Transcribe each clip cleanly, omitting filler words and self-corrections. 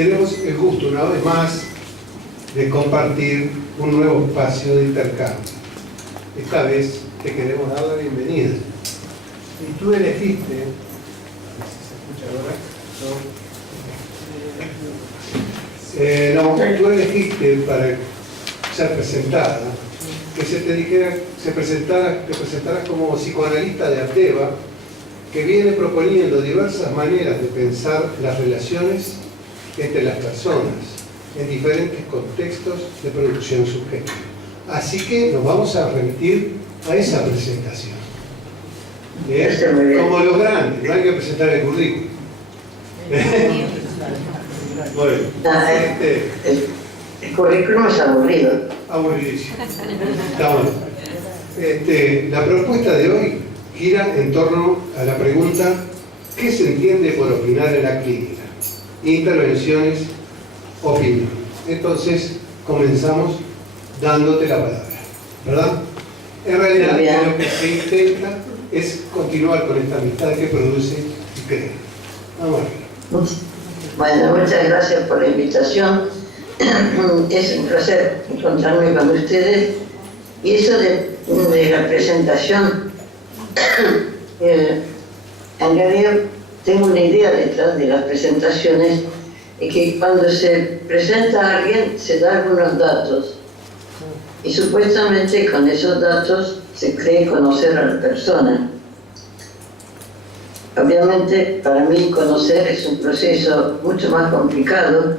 tenemos el gusto una vez más de compartir un nuevo espacio de intercambio. Esta vez te queremos dar la bienvenida. Y tú elegiste, a ver si se escucha ahora, tú elegiste para ser presentada, que se te dijera, te presentaras como psicoanalista de Ardeva, que viene proponiendo diversas maneras de pensar las relaciones entre las personas en diferentes contextos de producción subjetiva. Así que nos vamos a remitir a esa presentación. Como los grandes, no hay que presentar el currículum. Bueno, el currículum es aburrido. Aburridísimo. Está bueno. La propuesta de hoy gira en torno a la pregunta: ¿qué se entiende por opinar en la clínica? Intervenciones, opinión. Entonces, comenzamos dándote la palabra, ¿verdad? En realidad, lo que se intenta es continuar con esta amistad que produce y crea. Vamos a ver. Bueno, muchas gracias por la invitación. Es un placer encontrarme con ustedes. Y eso de la presentación, en realidad tengo una idea detrás de las presentaciones, es que cuando se presenta a alguien se dan algunos datos y supuestamente con esos datos se cree conocer a la persona. Obviamente para mí conocer es un proceso mucho más complicado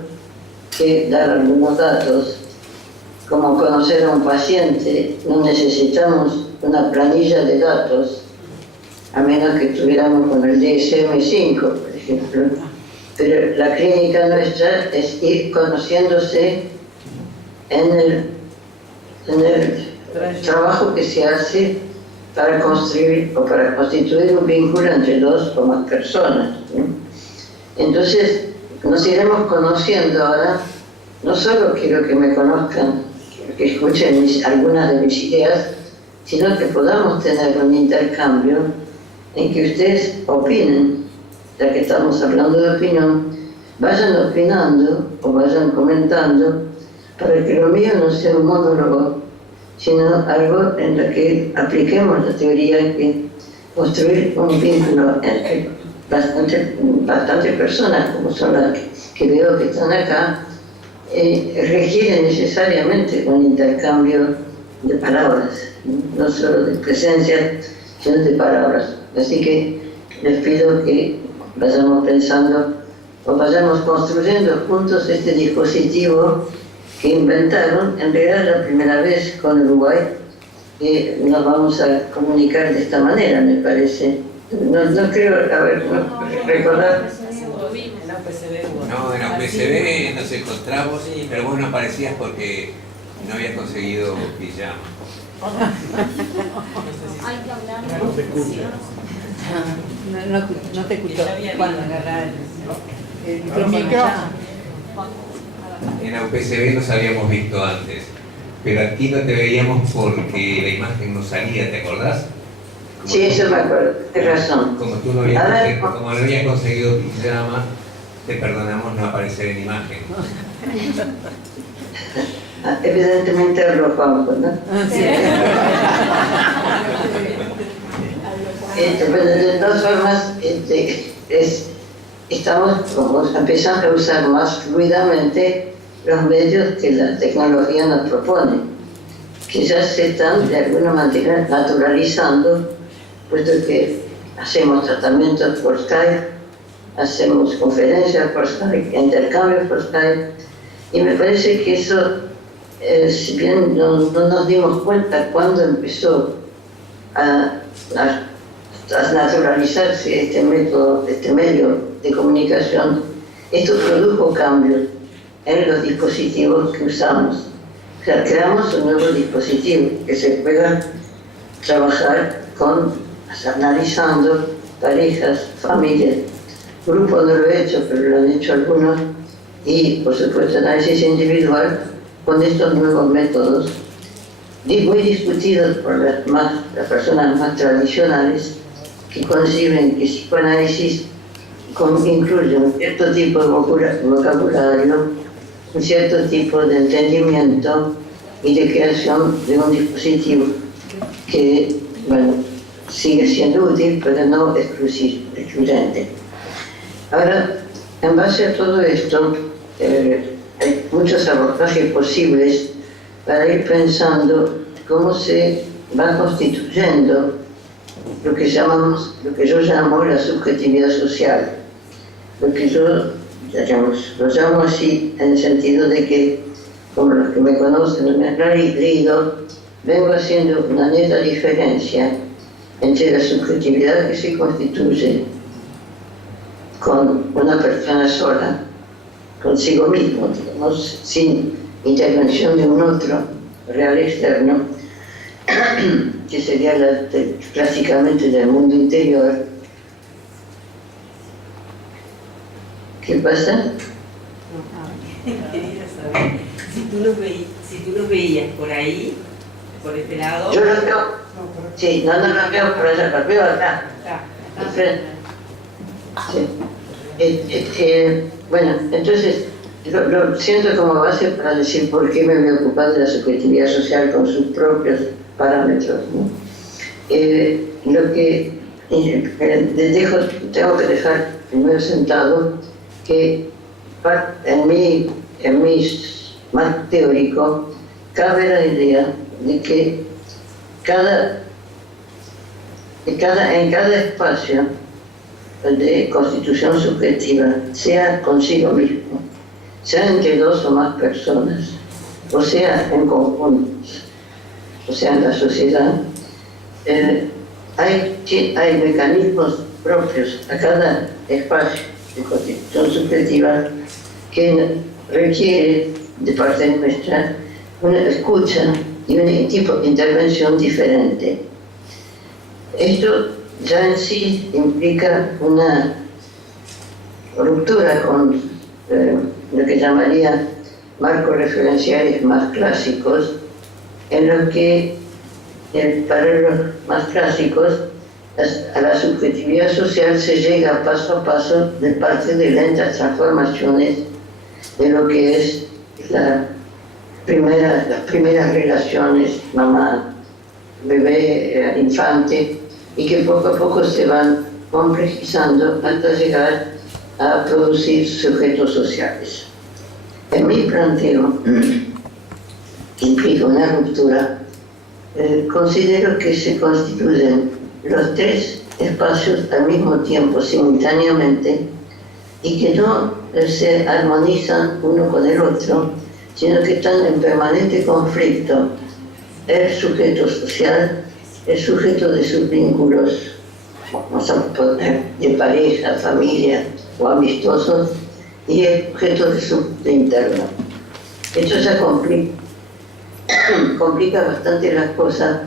que dar algunos datos. Como conocer a un paciente, no necesitamos una planilla de datos, a menos que estuviéramos con el DSM-5, por ejemplo. Pero la clínica nuestra es ir conociéndose en el trabajo que se hace para construir o para constituir un vínculo entre dos o más personas, ¿no? Entonces, nos iremos conociendo ahora. No solo quiero que me conozcan, que escuchen algunas de mis ideas, sino que podamos tener un intercambio en que ustedes opinen, ya que estamos hablando de opinión, vayan opinando o vayan comentando, para que lo mío no sea un monólogo, sino algo en lo que apliquemos la teoría que construir un vínculo entre bastantes personas, como son las que veo que están acá, requiere necesariamente un intercambio de palabras, no solo de presencia, sino de palabras. Así que les pido que vayamos pensando o vayamos construyendo juntos este dispositivo que inventaron, en realidad la primera vez con Uruguay, que nos vamos a comunicar de esta manera, me parece. No creo, a ver, recordar. No, en la UPCB nos encontramos, pero vos no aparecías porque no habías conseguido pijama. No te escucho. No te escucho cuando agarrar el micrófono. En la UPCB nos habíamos visto antes, pero aquí no te veíamos porque la imagen no salía, ¿te acordás? Sí, eso me acuerdo, tienes razón. Como tú no habías conseguido pijama, te perdonamos no aparecer en imagen. Evidentemente el rojo, ¿no? Sí. Pero de todas formas, estamos como empezando a usar más fluidamente los medios que la tecnología nos propone, que ya se están de alguna manera naturalizando, puesto que hacemos tratamientos por Skype, hacemos conferencias por Skype, intercambios por Skype, y me parece que eso, si bien no nos dimos cuenta cuando empezó a naturalizarse este método, este medio de comunicación, esto produjo cambios en los dispositivos que usamos. O sea, creamos un nuevo dispositivo que se pueda trabajar analizando parejas, familias. Grupo no lo he hecho, pero lo han hecho algunos, y por supuesto análisis individual con estos nuevos métodos, muy discutidos por las personas más tradicionales, que conciben que psicoanálisis incluye un cierto tipo de vocabulario, un cierto tipo de entendimiento y de creación de un dispositivo que, bueno, sigue siendo útil, pero no excluyente. Ahora, en base a todo esto, hay muchos abordajes posibles para ir pensando cómo se va constituyendo lo que yo llamo la subjetividad social. Lo que yo lo llamo así en el sentido de que, como los que me conocen me han leído, vengo haciendo una neta diferencia entre la subjetividad que se constituye con una persona sola, consigo mismo, digamos, sin intervención de un otro real externo, que sería clásicamente del mundo interior. ¿Qué pasa? Quería saber si tú los veías por ahí, por este lado. Yo los veo, sí, no los veo por allá, los veo acá. Sí. Bueno, entonces lo siento como base para decir por qué me voy a ocupar de la subjetividad social con sus propios parámetros, ¿no? Lo que tengo que dejar primero sentado que en mi más teórico cabe la idea de que en cada espacio de constitución subjetiva, sea consigo mismo, sea entre dos o más personas, o sea en conjuntos, o sea en la sociedad, hay mecanismos propios a cada espacio de constitución subjetiva que requiere de parte nuestra una escucha y un tipo de intervención diferente. Esto ya en sí implica una ruptura con lo que llamaría marcos referenciales más clásicos, en los que para los más clásicos a la subjetividad social se llega paso a paso de parte de lentas transformaciones de lo que es las primeras relaciones mamá, bebé, infante, y que poco a poco se van complejizando hasta llegar a producir sujetos sociales. En mi planteo, que implica una ruptura, considero que se constituyen los tres espacios al mismo tiempo, simultáneamente, y que no se armonizan uno con el otro, sino que están en permanente conflicto el sujeto social, el sujeto de sus vínculos, vamos a poner, de pareja, familia o amistosos, y el sujeto de interno. Esto ya complica bastante las cosas,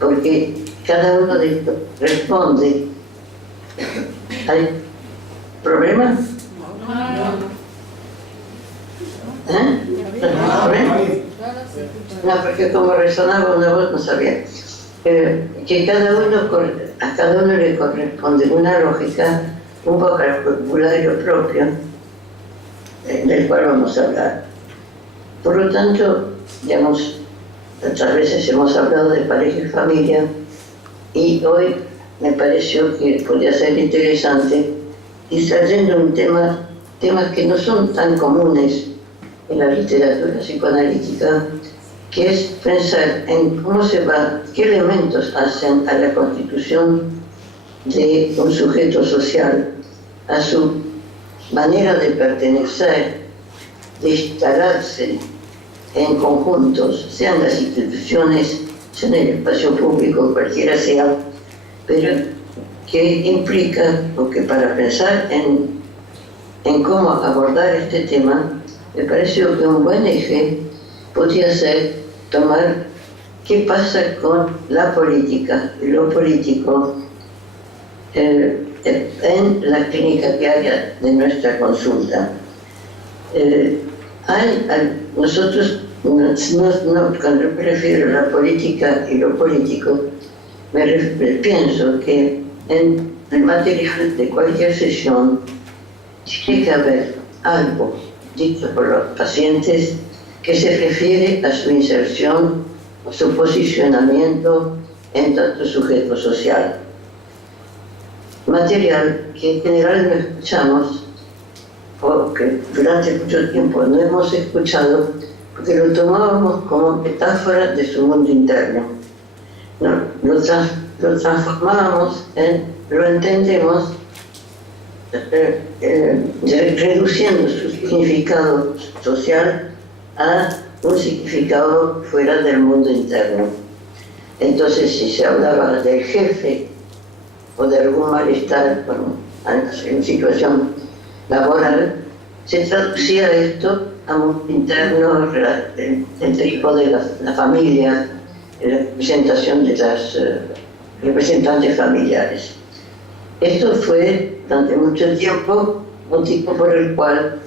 porque cada uno de estos responde. ¿Hay problemas? No, porque como resonaba una voz no sabía. Que a cada uno le corresponde una lógica, un vocabulario propio, del cual vamos a hablar. Por lo tanto, digamos, otras veces hemos hablado de pareja y familia, y hoy me pareció que podría ser interesante ir trayendo temas que no son tan comunes en la literatura psicoanalítica, que es pensar en qué elementos hacen a la constitución de un sujeto social, a su manera de pertenecer, de instalarse en conjuntos, sean las instituciones, sea en el espacio público, cualquiera sea, pero que implica, porque para pensar en cómo abordar este tema, me pareció que un buen eje podría ser tomar qué pasa con la política y lo político en la clínica diaria de nuestra consulta. Nosotros, cuando me refiero a la política y lo político, pienso que en el material de cualquier sesión tiene que haber algo dicho por los pacientes que se refiere a su inserción o su posicionamiento en tanto sujeto social. Material que en general no escuchamos o que durante mucho tiempo no hemos escuchado porque lo tomábamos como metáfora de su mundo interno. No, lo transformábamos lo entendemos reduciendo su significado social a un significado fuera del mundo interno. Entonces, si se hablaba del jefe o de algún malestar en situación laboral, se traducía esto a un interno, el tipo de la familia, la representación de las representantes familiares. Esto fue durante mucho tiempo motivo por el cual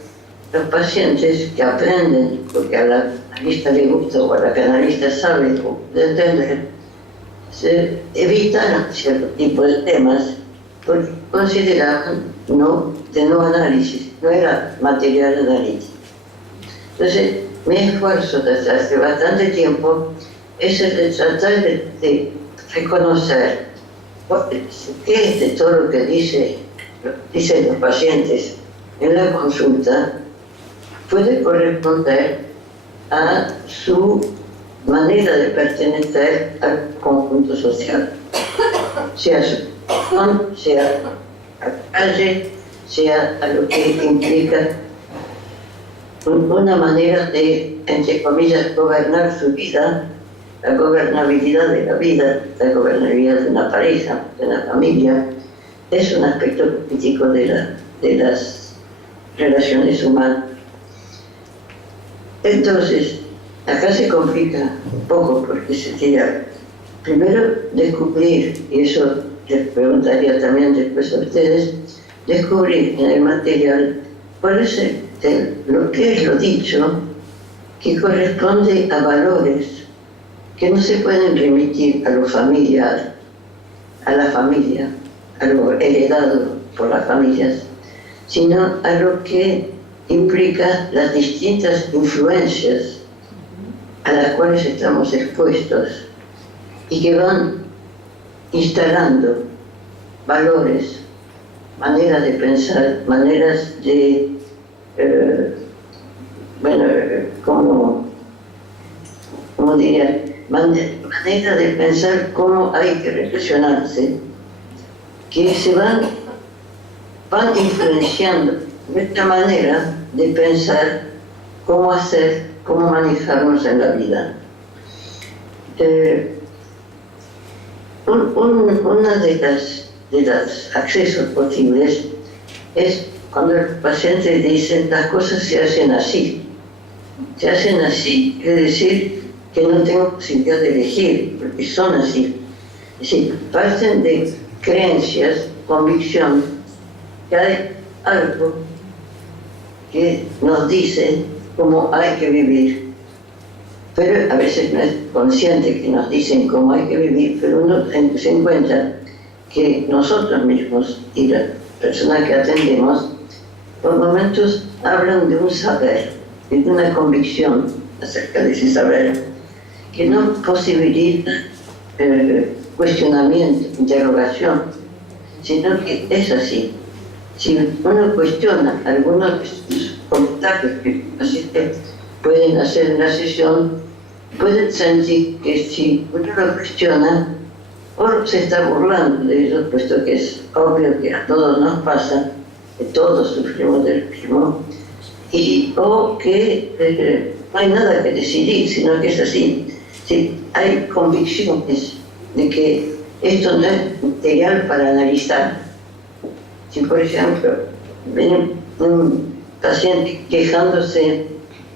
los pacientes que aprenden, porque a la analista le gusta o a la canalista sabe o puede entender, se evitan cierto tipo de temas porque consideraban de no análisis, no era material analítico. Entonces, mi esfuerzo desde hace bastante tiempo es el de tratar de reconocer qué es de todo lo que dicen los pacientes en la consulta puede corresponder a su manera de pertenecer al conjunto social, sea su profesión, sea a la calle, sea a lo que implica una manera de, entre comillas, gobernar su vida, la gobernabilidad de la vida, la gobernabilidad de una pareja, de una familia, es un aspecto político de las relaciones humanas. Entonces, acá se complica un poco porque se quería primero descubrir, y eso les preguntaría también después a ustedes, descubrir en el material cuál es lo que es lo dicho que corresponde a valores que no se pueden remitir a lo familiar, a la familia, a lo heredado por las familias, sino a lo que implica las distintas influencias a las cuales estamos expuestos y que van instalando valores, maneras de pensar, maneras de, como diría, manera de pensar cómo hay que reflexionarse, que se van influenciando nuestra manera de pensar cómo hacer, cómo manejarnos en la vida. Una de los accesos posibles es cuando el paciente dice las cosas se hacen así. Se hacen así, quiere decir que no tengo posibilidad de elegir, porque son así. Es decir, parten de creencias, convicción, que hay algo que nos dice cómo hay que vivir. Pero a veces no es consciente que nos dicen cómo hay que vivir, pero uno se encuentra que nosotros mismos y las personas que atendemos, por momentos hablan de un saber, de una convicción acerca de ese saber, que no posibilita cuestionamiento, interrogación, sino que es así. Si uno cuestiona algunos de los comentarios que los pacientes pueden hacer en la sesión, pueden sentir que si uno lo cuestiona, o se está burlando de ellos, puesto que es obvio que a todos nos pasa, que todos sufrimos del mismo, o que no hay nada que decidir, sino que es así. Si hay convicciones de que esto no es material para analizar. Si, por ejemplo, ven un paciente quejándose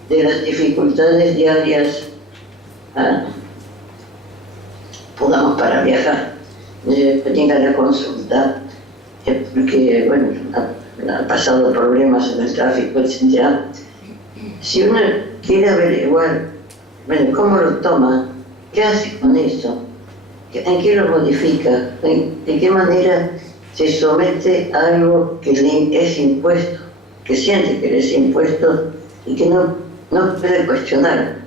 de las dificultades diarias, podamos para viajar, llega a la consulta, porque, bueno, ha pasado problemas en el tráfico, etc. Si uno quiere averiguar, bueno, cómo lo toma, qué hace con eso, en qué lo modifica, de qué manera se somete a algo que le es impuesto que siente que le es impuesto y que no puede cuestionar.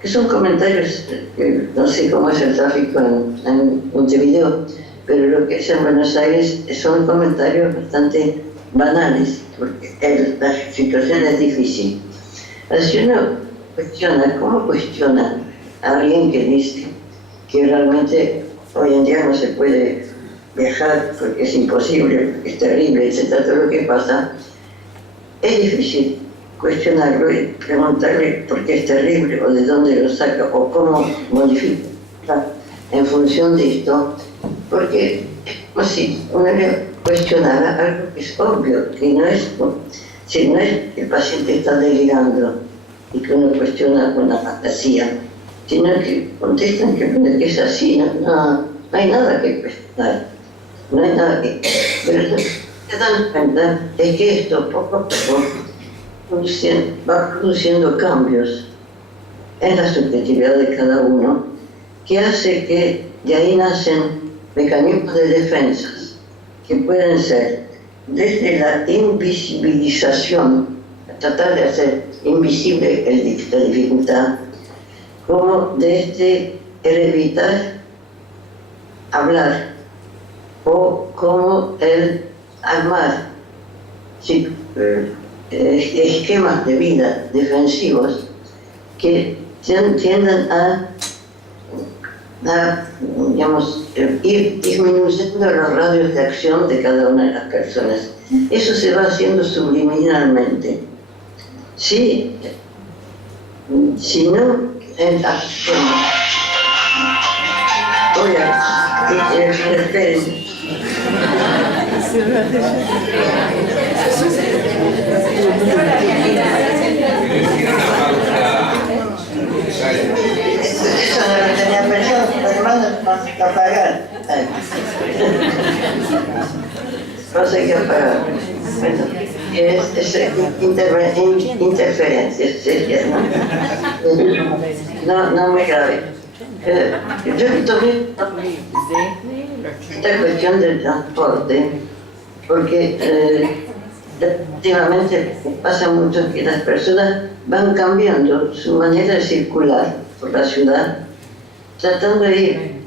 Que son comentarios, no sé cómo es el tráfico en Montevideo, pero lo que es en Buenos Aires son comentarios bastante banales, porque la situación es difícil. Si uno cuestiona, ¿cómo cuestiona a alguien que dice que realmente hoy en día no se puede viajar porque es imposible, porque es terrible, etcétera, todo lo que pasa? Es difícil cuestionarlo y preguntarle por qué es terrible, o de dónde lo saca, o cómo modifica en función de esto, porque es como si uno le cuestionara algo que es obvio, que no es, si no es que el paciente está delirando y que uno cuestiona una fantasía, sino que contestan que es así, no hay nada que cuestionar, no hay nada que... Pero se dan cuenta de que esto poco a poco va produciendo cambios en la subjetividad de cada uno, que hace que de ahí nacen mecanismos de defensas que pueden ser desde la invisibilización, tratar de hacer invisible la dificultad, como desde el evitar hablar, o como el armar esquemas de vida defensivos que tienden a digamos, ir disminuyendo los radios de acción de cada una de las personas. Eso se va haciendo subliminalmente. Si no en acción, esperen. Eso no lo tenía pensado, además no apagar. No sé qué apagar. Bueno, es interferencia, sería, ¿no? No me grave. Yo tomé esta cuestión del transporte porque últimamente pasa mucho que las personas van cambiando su manera de circular por la ciudad, tratando de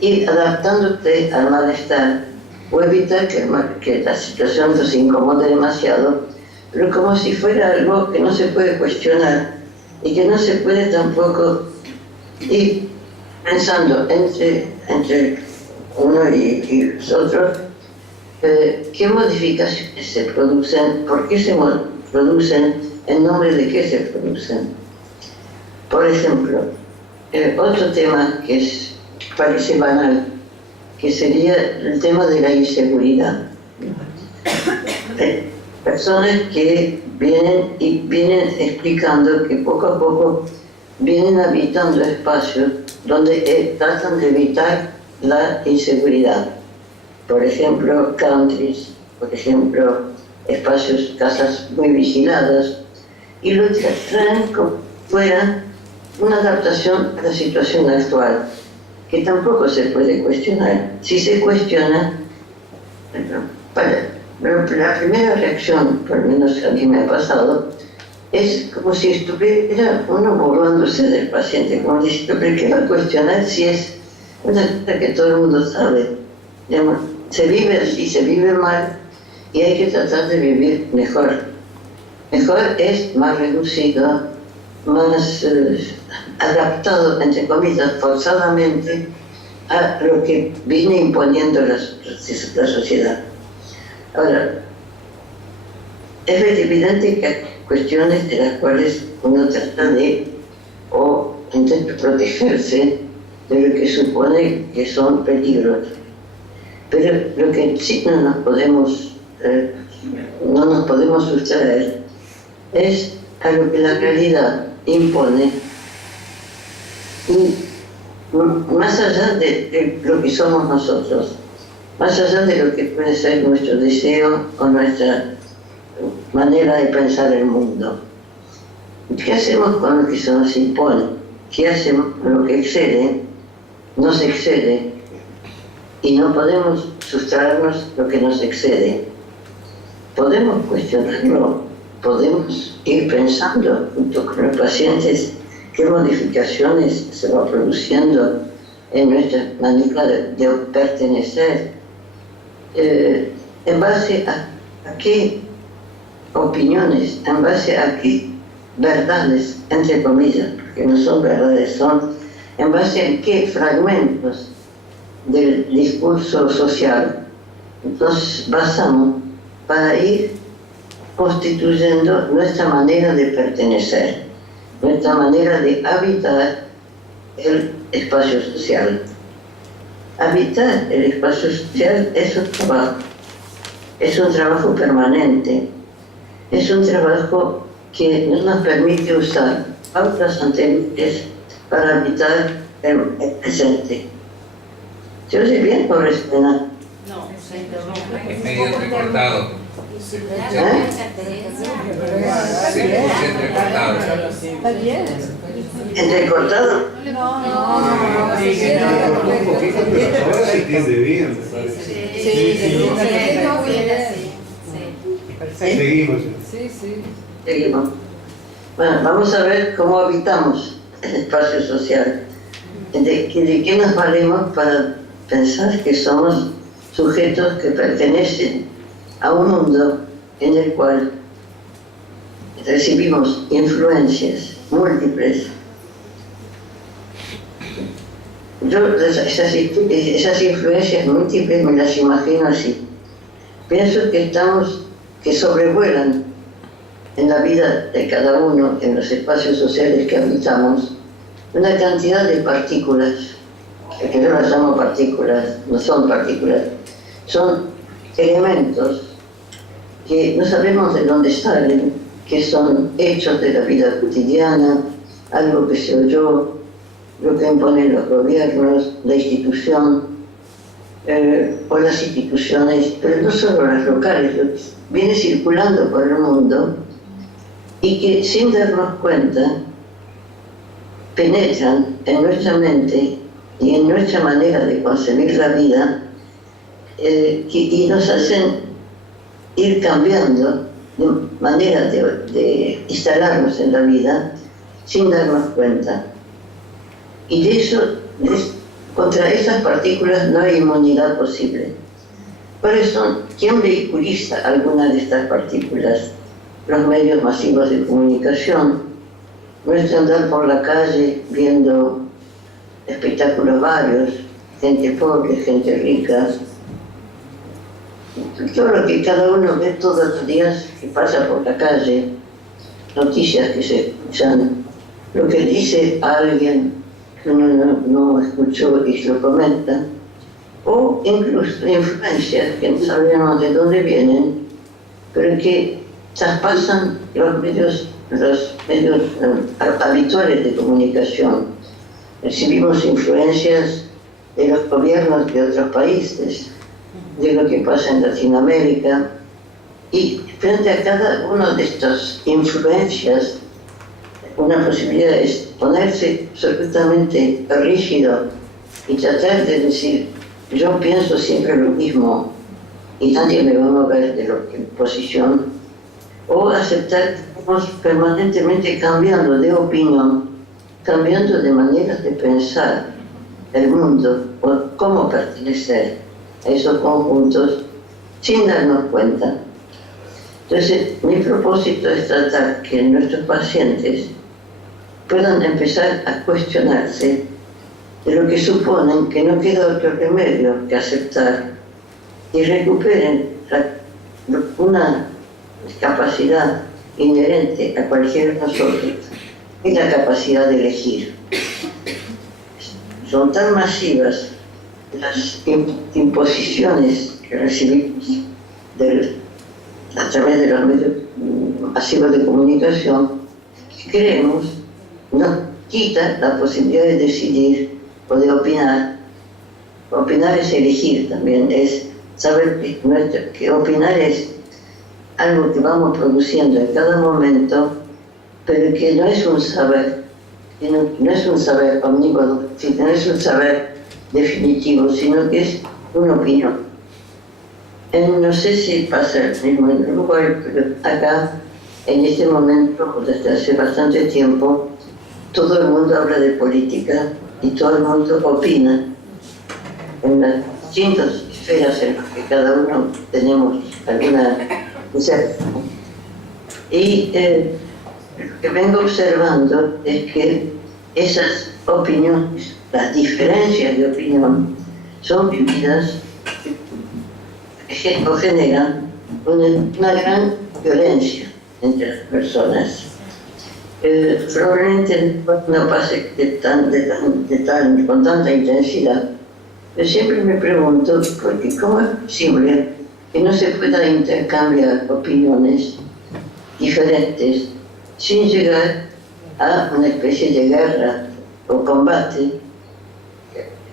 ir adaptándose al malestar o evitar que la situación los incomode demasiado, pero como si fuera algo que no se puede cuestionar y que no se puede tampoco ir pensando entre uno y los otros qué modificaciones se producen, por qué se producen, en nombre de qué se producen. Por ejemplo, otro tema que parece banal, que sería el tema de la inseguridad. Personas que vienen explicando que poco a poco vienen habitando espacios donde tratan de evitar la inseguridad. Por ejemplo, countries, por ejemplo, espacios, casas muy vigiladas, y lo traen como fuera una adaptación a la situación actual, que tampoco se puede cuestionar. Si se cuestiona, la primera reacción, por lo menos a mí me ha pasado, es como si estuviera uno burlándose del paciente, como diciendo, ¿pero qué va a cuestionar si es una cosa que todo el mundo sabe? Digamos, se vive así, se vive mal, y hay que tratar de vivir mejor. Mejor es más reducido, más adaptado, entre comillas, forzadamente a lo que viene imponiendo la sociedad. Ahora, es evidente que hay cuestiones de las cuales uno trata de o intenta protegerse de lo que supone que son peligros. Pero lo que sí no nos podemos sustraer es a lo que la realidad impone, y más allá de lo que somos nosotros, más allá de lo que puede ser nuestro deseo o nuestra manera de pensar el mundo. ¿Qué hacemos con lo que se nos impone? ¿Qué hacemos con lo que excede? Nos excede, y no podemos sustraernos lo que nos excede. podemos cuestionarlo, podemos ir pensando junto con los pacientes qué modificaciones se va produciendo en nuestra manera de pertenecer, en base a qué opiniones, en base a qué verdades, entre comillas, porque no son verdades, son en base a qué fragmentos del discurso social nos basamos para ir constituyendo nuestra manera de pertenecer, nuestra manera de habitar el espacio social. Habitar el espacio social es un trabajo permanente, es un trabajo que no nos permite usar pautas anteriores para habitar el presente. ¿Se oye bien o resuena? No, se interrumpe. Es medio entrecortado. Se escucha entrecortado. Está bien. ¿Entrecortado? Un poquito, pero ahora se entiende bien, me parece. Seguimos. Seguimos. Bueno, vamos a ver cómo habitamos el espacio social. ¿De qué nos valemos para pensar que somos sujetos que pertenecen a un mundo en el cual recibimos influencias múltiples? Yo esas influencias múltiples me las imagino así. Pienso que sobrevuelan en la vida de cada uno, en los espacios sociales que habitamos, una cantidad de partículas, que yo las llamo partículas, no son partículas, son elementos que no sabemos de dónde salen, que son hechos de la vida cotidiana, algo que se oyó, lo que imponen los gobiernos, la institución, o las instituciones, pero no solo las locales, lo que viene circulando por el mundo y que sin darnos cuenta penetran en nuestra mente y en nuestra manera de concebir la vida, y nos hacen ir cambiando de manera de instalarnos en la vida sin darnos cuenta. Y de eso, contra esas partículas no hay inmunidad posible. Por eso, ¿quién vehiculiza alguna de estas partículas? Los medios masivos de comunicación, nuestro andar por la calle viendo espectáculos varios, gente pobre, gente rica, todo lo que cada uno ve todos los días que pasa por la calle, noticias que se escuchan, lo que dice alguien que uno no escuchó y se lo comenta, o incluso influencias que no sabemos de dónde vienen, pero que traspasan los medios habituales de comunicación. Recibimos influencias de los gobiernos de otros países, de lo que pasa en Latinoamérica, y frente a cada una de estas influencias, una posibilidad es ponerse absolutamente rígido y tratar de decir, yo pienso siempre lo mismo y nadie me va a mover de mi posición, o aceptar que estamos permanentemente cambiando de opinión, cambiando de maneras de pensar el mundo o cómo pertenecer a esos conjuntos sin darnos cuenta. Entonces, mi propósito es tratar que nuestros pacientes puedan empezar a cuestionarse de lo que suponen que no queda otro remedio que aceptar y recuperen una capacidad inherente a cualquiera de nosotros, es la capacidad de elegir. Son tan masivas las imposiciones que recibimos a través de los medios masivos de comunicación, que creemos nos quita la posibilidad de decidir o de opinar. Opinar es elegir también, es saber que opinar es algo que vamos produciendo en cada momento, pero que no es un saber, no es un saber omnívodo, no es un saber definitivo, sino que es una opinión. No sé si pasa el mismo en Uruguay, pero acá, en este momento, desde hace bastante tiempo, todo el mundo habla de política y todo el mundo opina en las distintas esferas en las que cada uno tenemos alguna inserción. Y lo que vengo observando es que esas opiniones, las diferencias de opinión, son vividas o generan una gran violencia entre las personas. Probablemente no pase con tanta intensidad, pero siempre me pregunto, porque ¿cómo es posible que no se pueda intercambiar opiniones diferentes sin llegar a una especie de guerra o combate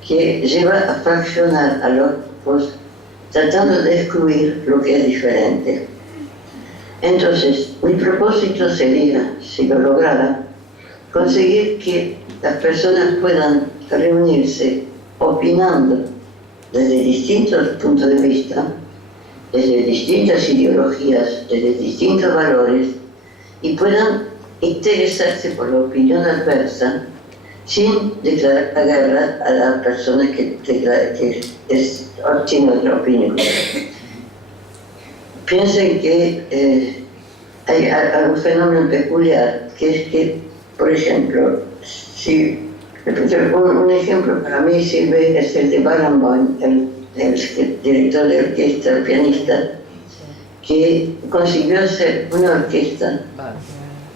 que lleva a fraccionar a los grupos tratando de excluir lo que es diferente? Entonces, mi propósito sería, si lo lograra, conseguir que las personas puedan reunirse opinando desde distintos puntos de vista, desde distintas ideologías, desde distintos valores, y puedan interesarse por la opinión adversa sin declarar la guerra a la persona que tiene otra opinión. Piensen que hay algún fenómeno peculiar, que es que, por ejemplo, si un ejemplo para mí sirve es el de Barenboim, el director de orquesta, el pianista, que consiguió hacer una orquesta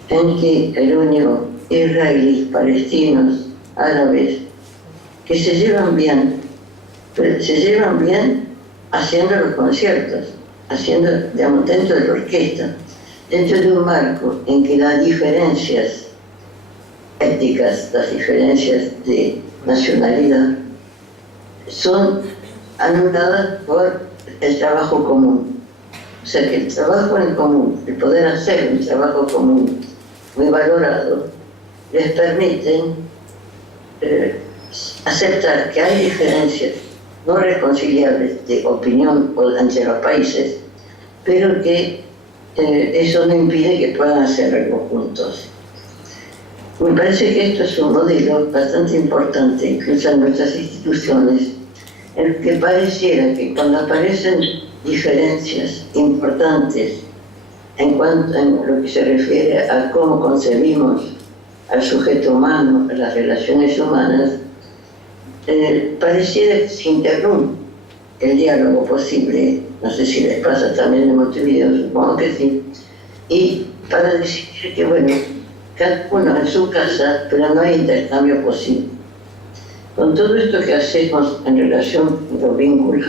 en que reunió israelíes, palestinos, árabes, que se llevan bien, pero se llevan bien haciendo los conciertos, haciendo, digamos, dentro de la orquesta, dentro de un marco en que las diferencias étnicas, las diferencias de nacionalidad, son anuladas por el trabajo común. O sea que el trabajo en común, el poder hacer un trabajo común muy valorado, les permite aceptar que hay diferencias no reconciliables de opinión entre los países, pero que eso no impide que puedan hacer algo juntos. Me parece que esto es un modelo bastante importante, incluso en nuestras instituciones, en el que pareciera que cuando aparecen diferencias importantes en lo que se refiere a cómo concebimos al sujeto humano, a las relaciones humanas, pareciera que se interrumpe el diálogo posible. No sé si les pasa también en Montevideo, supongo que sí, y para decidir que, bueno, cada uno en su casa, pero no hay intercambio posible. Con todo esto que hacemos en relación con los vínculos,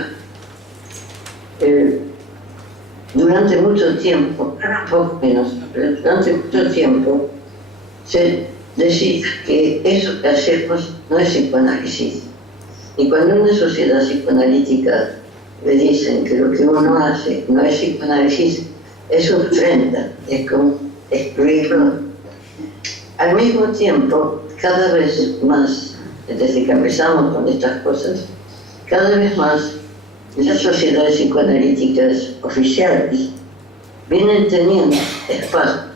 durante mucho tiempo, poco menos, pero durante mucho tiempo, se decía que eso que hacemos no es psicoanálisis. Y cuando en una sociedad psicoanalítica le dicen que lo que uno hace no es psicoanálisis, es una ofrenda, es como excluirlo. Al mismo tiempo, cada vez más, desde que empezamos con estas cosas, cada vez más las sociedades psicoanalíticas oficiales vienen teniendo espacio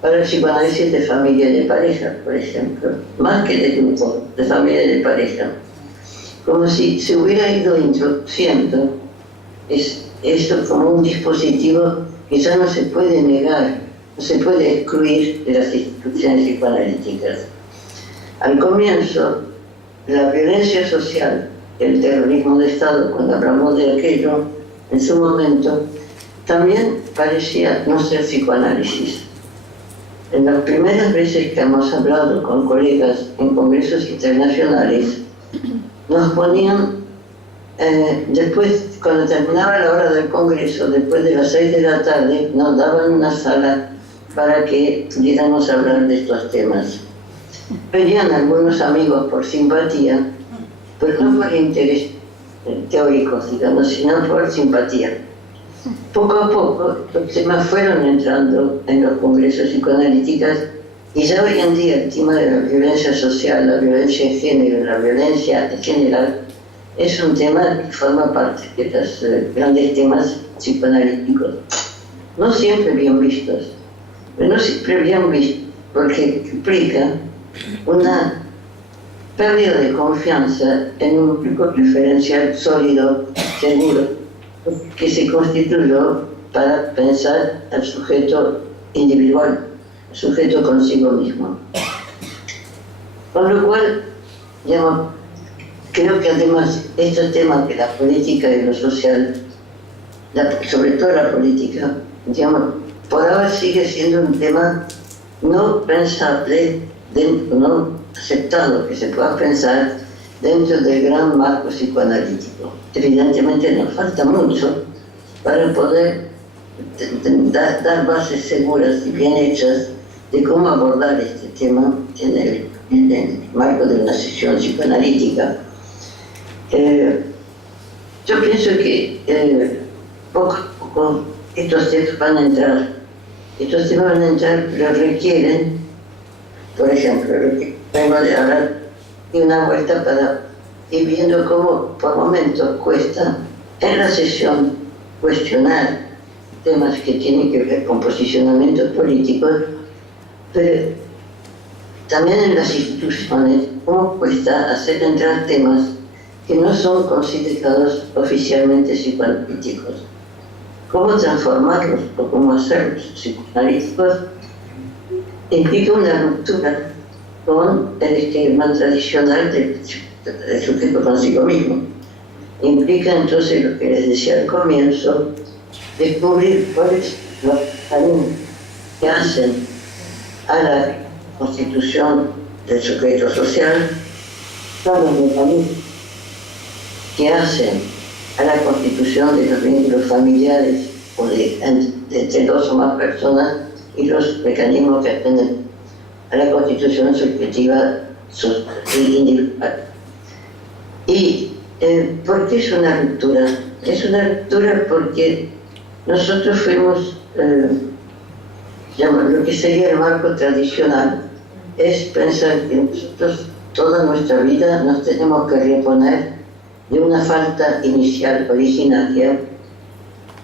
para el psicoanálisis de familia y de pareja, por ejemplo, más que de grupo, de familia y de pareja. Como si se hubiera ido introduciendo esto como un dispositivo que ya no se puede negar, no se puede excluir de las instituciones psicoanalíticas. Al comienzo, la violencia social, el terrorismo de Estado, cuando hablamos de aquello, en su momento, también parecía no ser psicoanálisis. En las primeras veces que hemos hablado con colegas en congresos internacionales, nos ponían, después, cuando terminaba la hora del congreso, después de las 6 de la tarde, nos daban una sala para que pudiéramos hablar de estos temas. Venían algunos amigos por simpatía, pero no por interés teórico, digamos, sino por simpatía. Poco a poco los temas fueron entrando en los congresos psicoanalíticos y ya hoy en día el tema de la violencia social, la violencia de género, la violencia en general, es un tema que forma parte de los grandes temas psicoanalíticos. No siempre bien vistos, pero no siempre bien vistos, porque implica una pérdida de confianza en un público referencial sólido, seguro, que se constituyó para pensar al sujeto individual, al sujeto consigo mismo. Con lo cual, digamos, creo que además estos temas de la política y lo social, sobre todo la política, digamos, por ahora sigue siendo un tema no pensable, no aceptado que se pueda pensar dentro del gran marco psicoanalítico. Evidentemente nos falta mucho para poder dar bases seguras y bien hechas de cómo abordar este tema en el marco de una sesión psicoanalítica. Yo pienso que poco a poco estos temas van a entrar, pero requieren, por ejemplo, vengo de hablar de una vuelta para ir viendo cómo por momentos cuesta en la sesión cuestionar temas que tienen que ver con posicionamientos políticos, pero también en las instituciones, cómo cuesta hacer entrar temas que no son considerados oficialmente psicoanalíticos. Cómo transformarlos o cómo hacerlos psicoanalíticos implica una ruptura con el esquema tradicional del sujeto consigo mismo. Implica entonces lo que les decía al comienzo, descubrir cuáles son los caminos que hacen a la constitución del sujeto social, son los mecanismos que hacen a la constitución de los vínculos familiares o entre dos o más personas y los mecanismos que hacen a la constitución subjetiva individual. ¿Y por qué es una ruptura? Es una ruptura porque nosotros fuimos, lo que sería el marco tradicional, es pensar que nosotros toda nuestra vida nos tenemos que reponer de una falta inicial originaria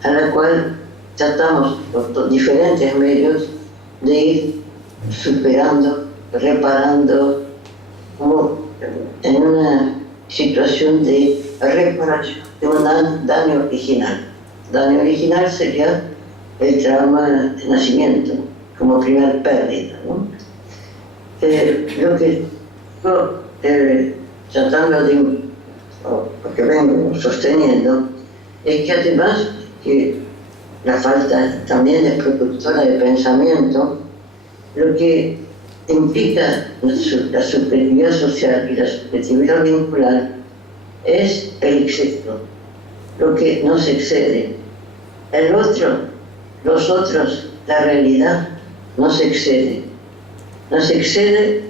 a la cual tratamos por diferentes medios de ir superando, reparando, como en una situación de reparación de un daño original. Daño original sería el trauma de nacimiento, como primer pérdida, ¿no? Lo que yo, tratando de, porque vengo sosteniendo, es que además que la falta también es productora de pensamiento, lo que implica la subjetividad social y la subjetividad vincular es el exceso, lo que nos excede. El otro, los otros, la realidad nos excede. Nos excede,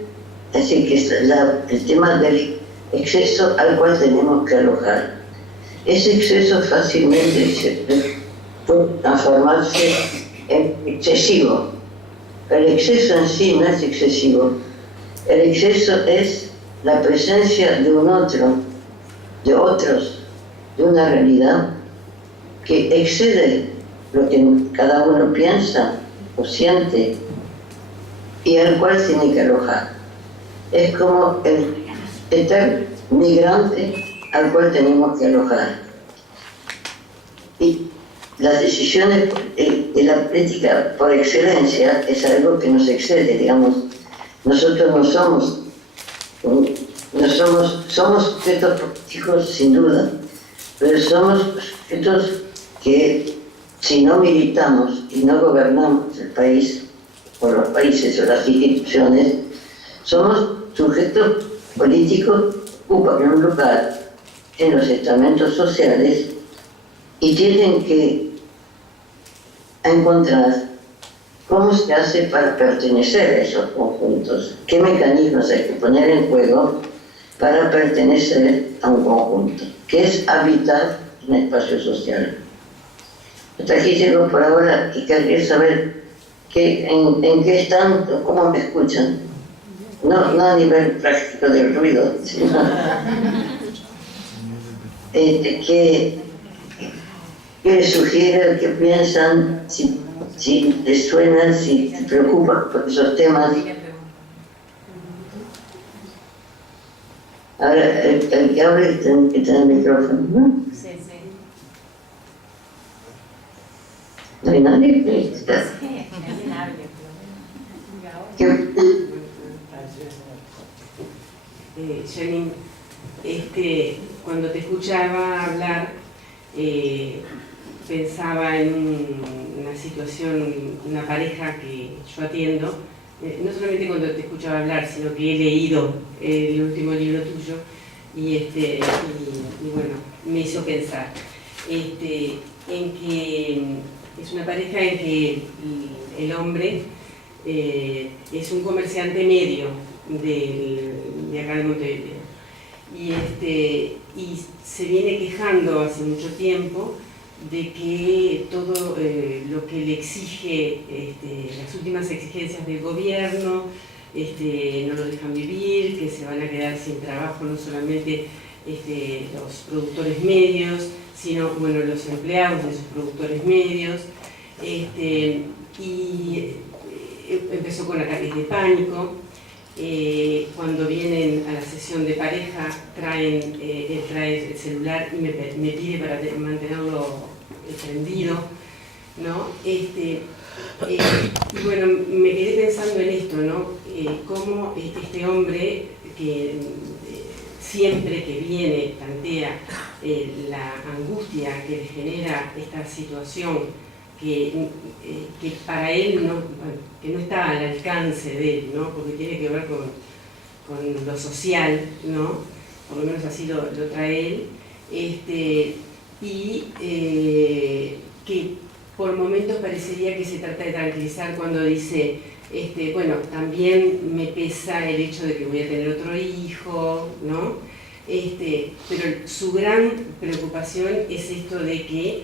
es decir, que es el tema del exceso al cual tenemos que alojar. Ese exceso fácilmente puede transformarse en excesivo. El exceso en sí no es excesivo. El exceso es la presencia de un otro, de otros, de una realidad que excede lo que cada uno piensa o siente y al cual tiene que alojar. Es como el eterno migrante al cual tenemos que alojar. Y las decisiones de la política por excelencia es algo que nos excede, digamos. Nosotros no somos sujetos políticos sin duda, pero somos sujetos que si no militamos y no gobernamos el país, o los países o las instituciones, somos sujetos políticos que ocupan un lugar en los estamentos sociales y tienen que encontrar cómo se hace para pertenecer a esos conjuntos, qué mecanismos hay que poner en juego para pertenecer a un conjunto, que es habitar un espacio social. Hasta aquí llego por ahora y querría saber en qué están, cómo me escuchan. No a nivel práctico del ruido, sino ¿qué les sugieren, qué piensan, si les suena, si se preocupan por esos temas? Ahora, el que hable tiene que tener el micrófono, ¿no? Sí, sí. No hay nadie. Janine, cuando te escuchaba hablar, pensaba en una situación, una pareja que yo atiendo, no solamente cuando te escuchaba hablar, sino que he leído el último libro tuyo y bueno, me hizo pensar en que es una pareja en que el hombre es un comerciante medio de acá de Montevideo y se viene quejando hace mucho tiempo de que todo lo que le exige, las últimas exigencias del gobierno, no lo dejan vivir, que se van a quedar sin trabajo no solamente los productores medios, sino bueno, los empleados de esos productores medios, y empezó con ataques de pánico. Cuando vienen a la sesión de pareja, él trae el celular y me pide para mantenerlo prendido, ¿no? Y bueno, me quedé pensando en esto, ¿no? Cómo este hombre que siempre que viene plantea la angustia que le genera esta situación que para él que no está al alcance de él, ¿no? Porque tiene que ver con lo social, ¿no? Por lo menos así lo trae él, que por momentos parecería que se trata de tranquilizar cuando dice, bueno, también me pesa el hecho de que voy a tener otro hijo, ¿no? Pero su gran preocupación es esto de que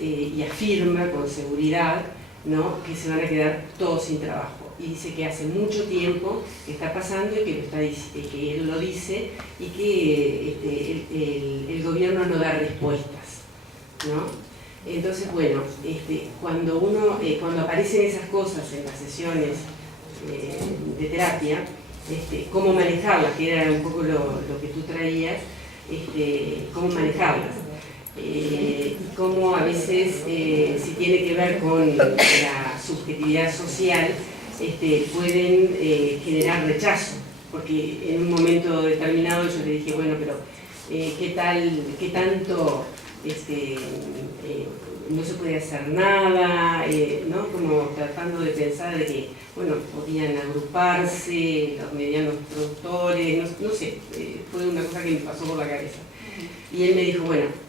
y afirma con seguridad, ¿no?, que se van a quedar todos sin trabajo. Y dice que hace mucho tiempo que está pasando y que él lo dice y que el gobierno no da respuestas, ¿no? Entonces, bueno, cuando aparecen esas cosas en las sesiones de terapia, cómo manejarlas, que era un poco lo que tú traías, cómo manejarlas. Y cómo a veces, si tiene que ver con la subjetividad social, pueden generar rechazo, porque en un momento determinado yo le dije, bueno, pero qué tanto no se puede hacer nada, ¿no? Como tratando de pensar de que, bueno, podían agruparse los medianos productores, no sé, fue una cosa que me pasó por la cabeza. Y él me dijo, bueno,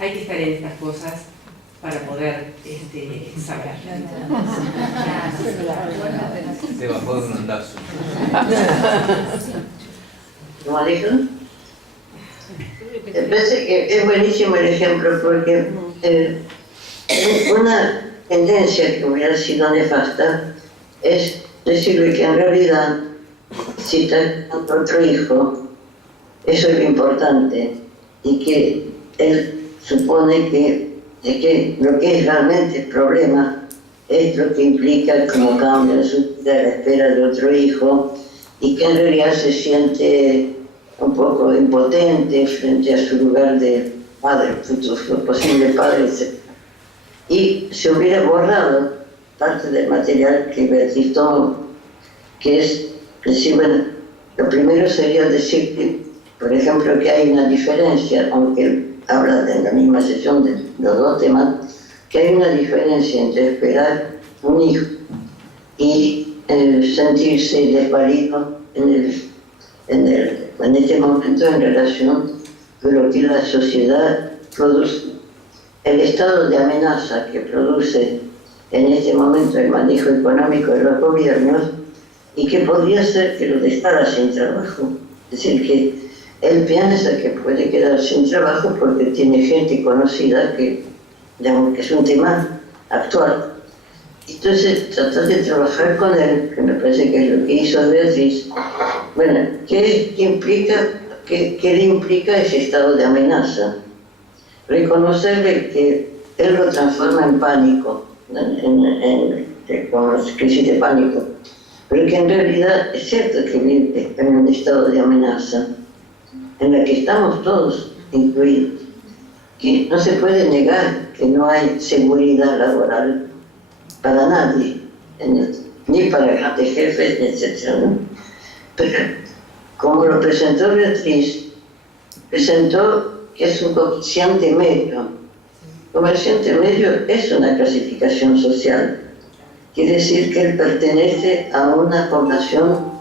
hay que estar en estas cosas para poder saber. Se bajó de un ondazo. ¿Cómo dijo? Me parece que es buenísimo el ejemplo porque una tendencia que hubiera sido nefasta es decirle que en realidad si está con otro hijo, eso es lo importante y que él supone que lo que es realmente el problema es lo que implica como cambio en su vida la espera de otro hijo y que en realidad se siente un poco impotente frente a su lugar de padre, futuro posible padre, etc. Y se hubiera borrado parte del material que Beatriz tomó, que es decir, bueno, lo primero sería decir que, por ejemplo, que hay una diferencia, aunque habla de la misma sesión de los dos temas, que hay una diferencia entre esperar un hijo y sentirse desvalido en este momento en relación con lo que la sociedad produce. El estado de amenaza que produce en este momento el manejo económico de los gobiernos y que podría ser que lo dejara sin trabajo. Es decir, que él piensa que puede quedar sin trabajo porque tiene gente conocida que, digamos, que es un tema actual. Entonces, tratar de trabajar con él, que me parece que es lo que hizo Beatriz, bueno, ¿qué implica ¿qué le implica ese estado de amenaza? Reconocerle que él lo transforma en pánico, con crisis de pánico, pero que en realidad es cierto que vive en un estado de amenaza, en la que estamos todos incluidos, que no se puede negar que no hay seguridad laboral para nadie, ni para grandes jefes, etc., ¿no? Pero como lo presentó Beatriz, presentó que es un comerciante medio. Comerciante medio es una clasificación social. Quiere decir que él pertenece a una población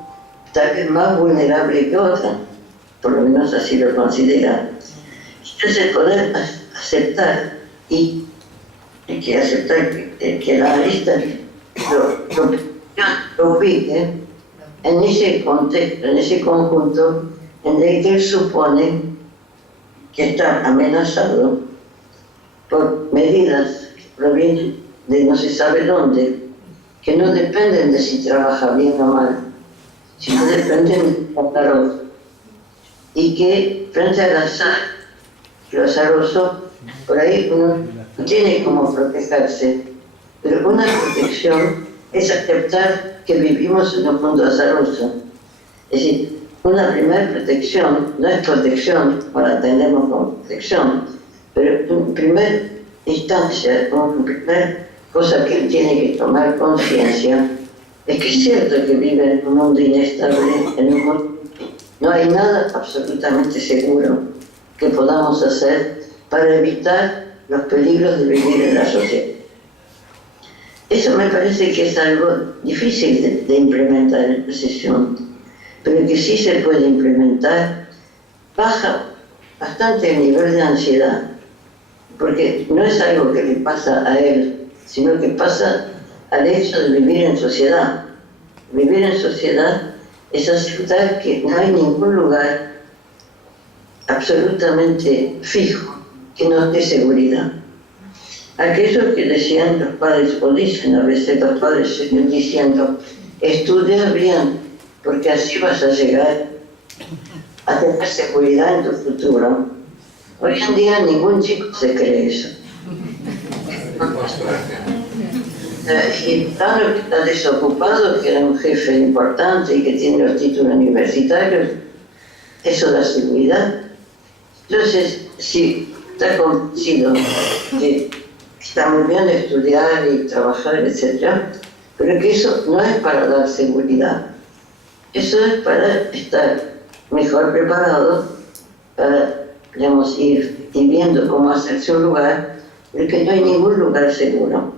tal vez más vulnerable que otra, por lo menos así lo considera. Entonces poder aceptar y que aceptar que la analista lo ubique en ese contexto, en ese conjunto en el que él supone que está amenazado por medidas que provienen de no se sabe dónde, que no dependen de si trabaja bien o mal, sino dependen del azaroso. Y que frente al azar, lo azaroso, por ahí uno no tiene cómo protegerse, pero una protección es aceptar que vivimos en un mundo azaroso. Es decir, una primera protección, no es protección, ahora entendemos como protección, pero en primera instancia, como primera cosa que él tiene que tomar conciencia, es que es cierto que vive en un mundo inestable, en un mundo no hay nada absolutamente seguro que podamos hacer para evitar los peligros de vivir en la sociedad. Eso me parece que es algo difícil de implementar en la sesión, pero que sí se puede implementar. Baja bastante el nivel de ansiedad, porque no es algo que le pasa a él, sino que pasa al hecho de vivir en sociedad. Vivir en sociedad es aceptar que no hay ningún lugar absolutamente fijo que nos dé seguridad. Aquellos que decían los padres, o dicen a veces los padres, siguen diciendo, estudia bien, porque así vas a llegar a tener seguridad en tu futuro. Hoy en día ningún chico se cree eso. Y claro que está desocupado, que era un jefe importante y que tiene los títulos universitarios, eso da seguridad. Entonces, si está convencido que está muy bien estudiar y trabajar, etc., pero que eso no es para dar seguridad, eso es para estar mejor preparado, para, digamos, ir viendo cómo hacerse un lugar, porque no hay ningún lugar seguro.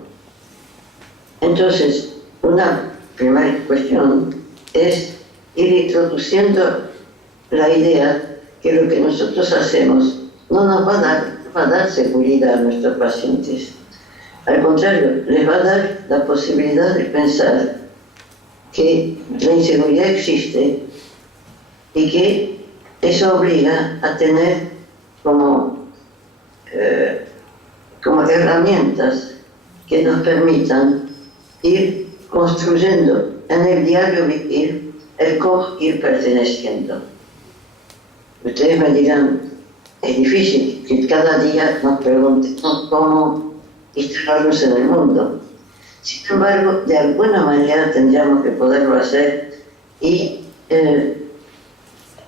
Entonces, una primera cuestión es ir introduciendo la idea que lo que nosotros hacemos no nos va a dar seguridad a nuestros pacientes. Al contrario, les va a dar la posibilidad de pensar que la inseguridad existe y que eso obliga a tener como herramientas que nos permitan ir construyendo en el diario vivir el cómo ir perteneciendo. Ustedes me dirán, es difícil que cada día nos pregunten cómo instalarnos en el mundo. Sin embargo, de alguna manera tendríamos que poderlo hacer y,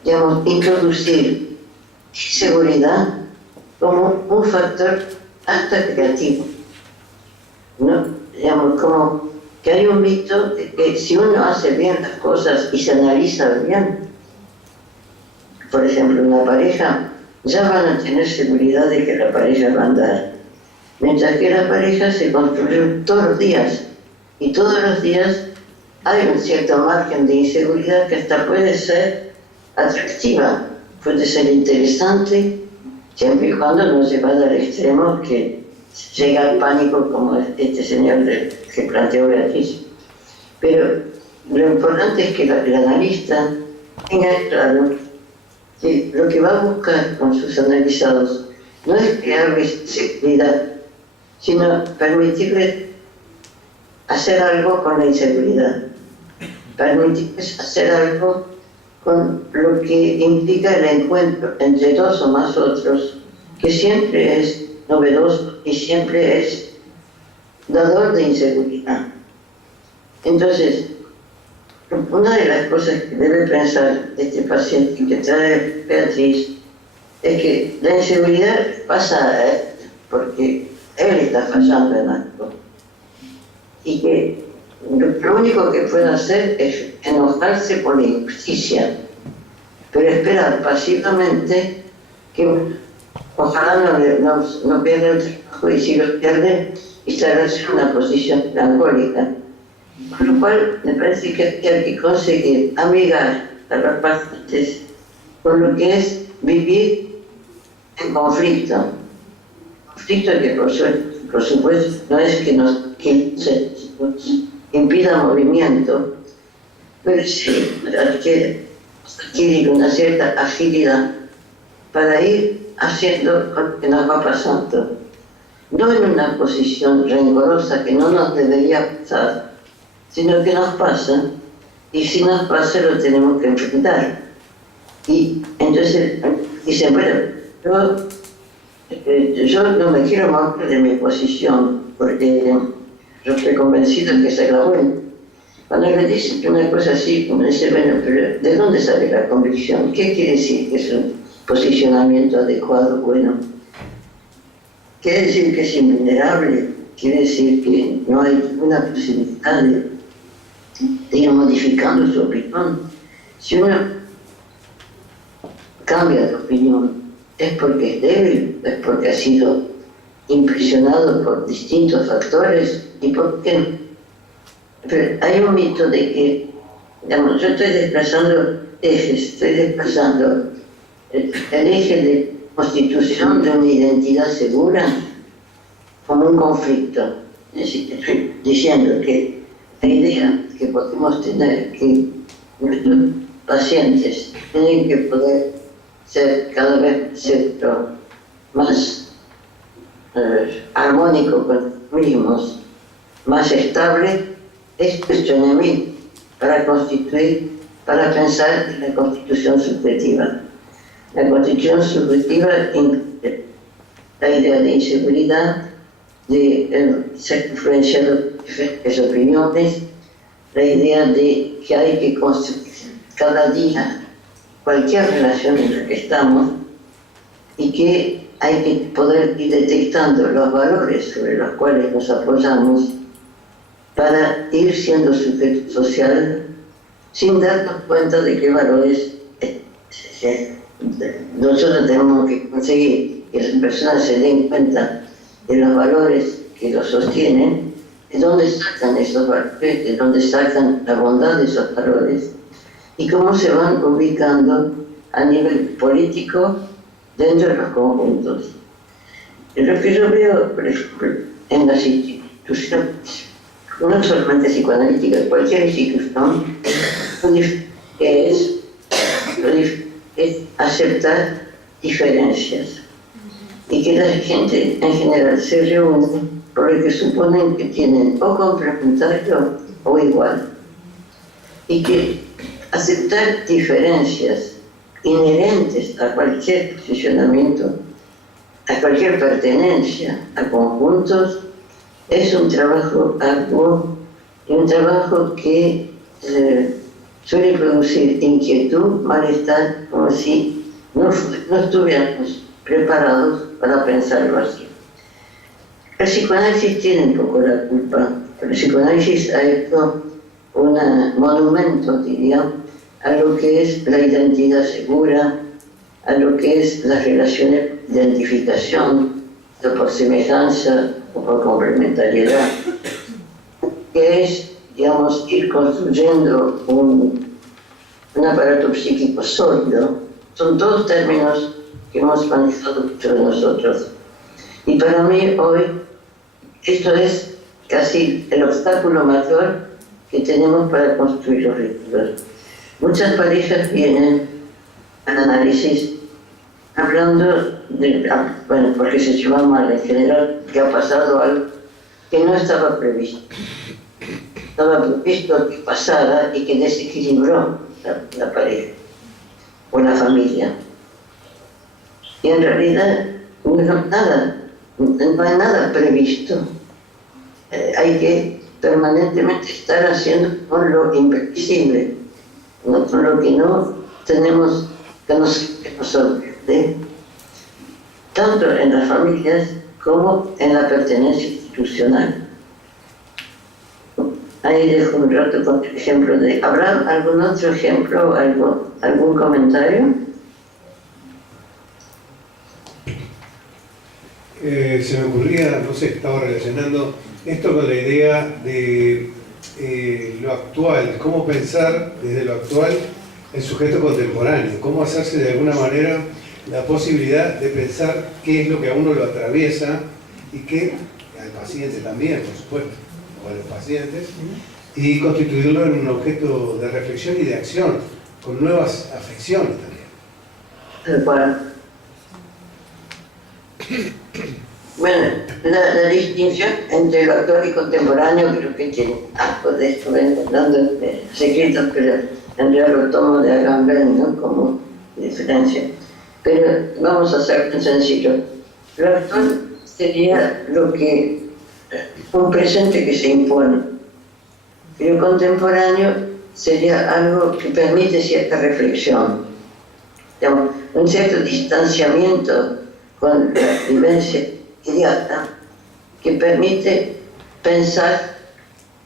digamos, introducir seguridad como un factor hasta creativo, ¿no? Digamos, como que hay un mito de que si uno hace bien las cosas y se analiza bien, por ejemplo, una pareja, ya van a tener seguridad de que la pareja va a andar. Mientras que la pareja se construye todos los días, y todos los días hay un cierto margen de inseguridad que hasta puede ser atractiva, puede ser interesante, siempre y cuando no se vaya al extremo que llega al pánico como este señor que planteó Beatriz. Pero lo importante es que el analista tenga claro que lo que va a buscar con sus analizados no es crearles seguridad, sino permitirles hacer algo con la inseguridad, permitirles hacer algo con lo que implica el encuentro entre dos o más otros, que siempre es novedoso y siempre es dador de inseguridad. Entonces, una de las cosas que debe pensar este paciente que trae Beatriz es que la inseguridad pasa a él, porque él está fallando en algo. Y que lo único que puede hacer es enojarse por la injusticia, pero esperar pasivamente que ojalá no pierda el trabajo, y si lo pierde, instalarse en una posición melancólica. Con lo cual, me parece que hay que conseguir amigar a los pacientes con lo que es vivir en conflicto. Conflicto que, por supuesto, no es que nos impida movimiento, pero sí adquirir una cierta agilidad para ir haciendo lo que nos va pasando. No en una posición rencorosa que no nos debería pasar, sino que nos pasa, y si nos pasa lo tenemos que enfrentar. Y entonces dicen, bueno, yo no me quiero mover de mi posición, porque yo estoy convencido que esa es la buena. Cuando le dicen una cosa así, uno dice, bueno, pero ¿de dónde sale la convicción? ¿Qué quiere decir que es un posicionamiento adecuado, bueno? ¿Quiere decir que es invulnerable? ¿Quiere decir que no hay ninguna posibilidad de ir modificando su opinión? Si uno cambia de opinión, es porque es débil, es porque ha sido impresionado por distintos factores, y porque hay un mito de que, digamos, yo estoy desplazando ejes, estoy desplazando el eje de constitución de una identidad segura como un conflicto. Es decir, estoy diciendo que la idea que podemos tener que nuestros pacientes tienen que poder ser cada vez más armónico con los mismos, más estable, es cuestión de mí para para pensar en la constitución subjetiva. La constitución subjetiva incluye la idea de inseguridad, de ser influenciado por diferentes opiniones, la idea de que hay que construir cada día cualquier relación en la que estamos, y que hay que poder ir detectando los valores sobre los cuales nos apoyamos para ir siendo sujeto social sin darnos cuenta de qué valores nosotros tenemos que conseguir que las personas se den cuenta de los valores que los sostienen, de dónde sacan esos valores, de dónde sacan la bondad de esos valores y cómo se van ubicando a nivel político dentro de los conjuntos. Lo que yo veo, por ejemplo, en las instituciones, no solamente psicoanalíticas, cualquier institución, es aceptar diferencias, y que la gente en general se reúne por lo que suponen que tienen o complementario o igual, y que aceptar diferencias inherentes a cualquier posicionamiento, a cualquier pertenencia a conjuntos, es un trabajo arduo y un trabajo que suele producir inquietud, malestar, como si no estuviéramos preparados para pensarlo así. El psicoanálisis tiene un poco la culpa. El psicoanálisis ha hecho un monumento, diría, a lo que es la identidad segura, a lo que es las relaciones de identificación, o por semejanza o por complementariedad, que es, digamos, ir construyendo un aparato psíquico sólido. Son todos términos que hemos manejado mucho de nosotros. Y para mí hoy esto es casi el obstáculo mayor que tenemos para construir los rituales. Muchas parejas vienen al análisis hablando de, bueno, porque se llevan mal en general, que ha pasado algo que no estaba previsto. Estaba previsto que pasara y que desequilibró la pareja. o la familia. Y en realidad no hay nada previsto. Hay que permanentemente estar haciendo con lo imprevisible, ¿no? Con lo que no tenemos, que nos sorprende, tanto en las familias como en la pertenencia institucional. Ahí dejo un rato con el ejemplo de... ¿Habrá algún otro ejemplo, algún comentario? Se me ocurría, no sé, estaba relacionando esto con la idea de lo actual, cómo pensar desde lo actual el sujeto contemporáneo, cómo hacerse de alguna manera la posibilidad de pensar qué es lo que a uno lo atraviesa y que al paciente también, por supuesto, o a los pacientes, y constituirlo en un objeto de reflexión y de acción, con nuevas afecciones también. Bueno, la distinción entre lo actual y contemporáneo creo que tiene algo de esto, vengo hablando de secretos, pero en realidad lo tomo de Agamben, ¿no? Como diferencia. Pero vamos a hacer tan sencillo. Lo actual sería un presente que se impone. Y lo contemporáneo sería algo que permite cierta reflexión, digamos, un cierto distanciamiento con la vivencia inmediata que permite pensar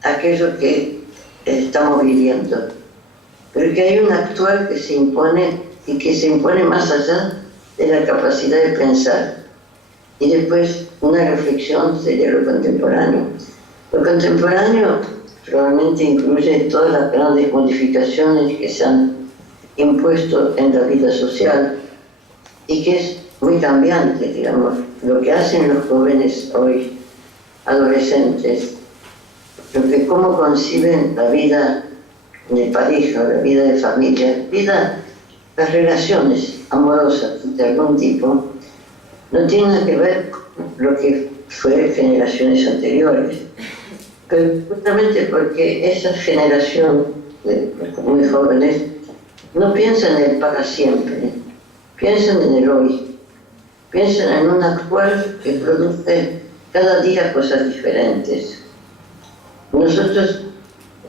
aquello que estamos viviendo. Pero que hay un actual que se impone y que se impone más allá de la capacidad de pensar. Y después una reflexión sería lo contemporáneo. Lo contemporáneo probablemente incluye todas las grandes modificaciones que se han impuesto en la vida social y que es muy cambiante, digamos, lo que hacen los jóvenes hoy, adolescentes, cómo conciben la vida de pareja, la vida de familia, las relaciones amorosas de algún tipo, no tiene nada que ver con lo que fue generaciones anteriores. Pero justamente porque esa generación de muy jóvenes no piensan en el para siempre, piensan en el hoy, piensan en un actual que produce cada día cosas diferentes. Nosotros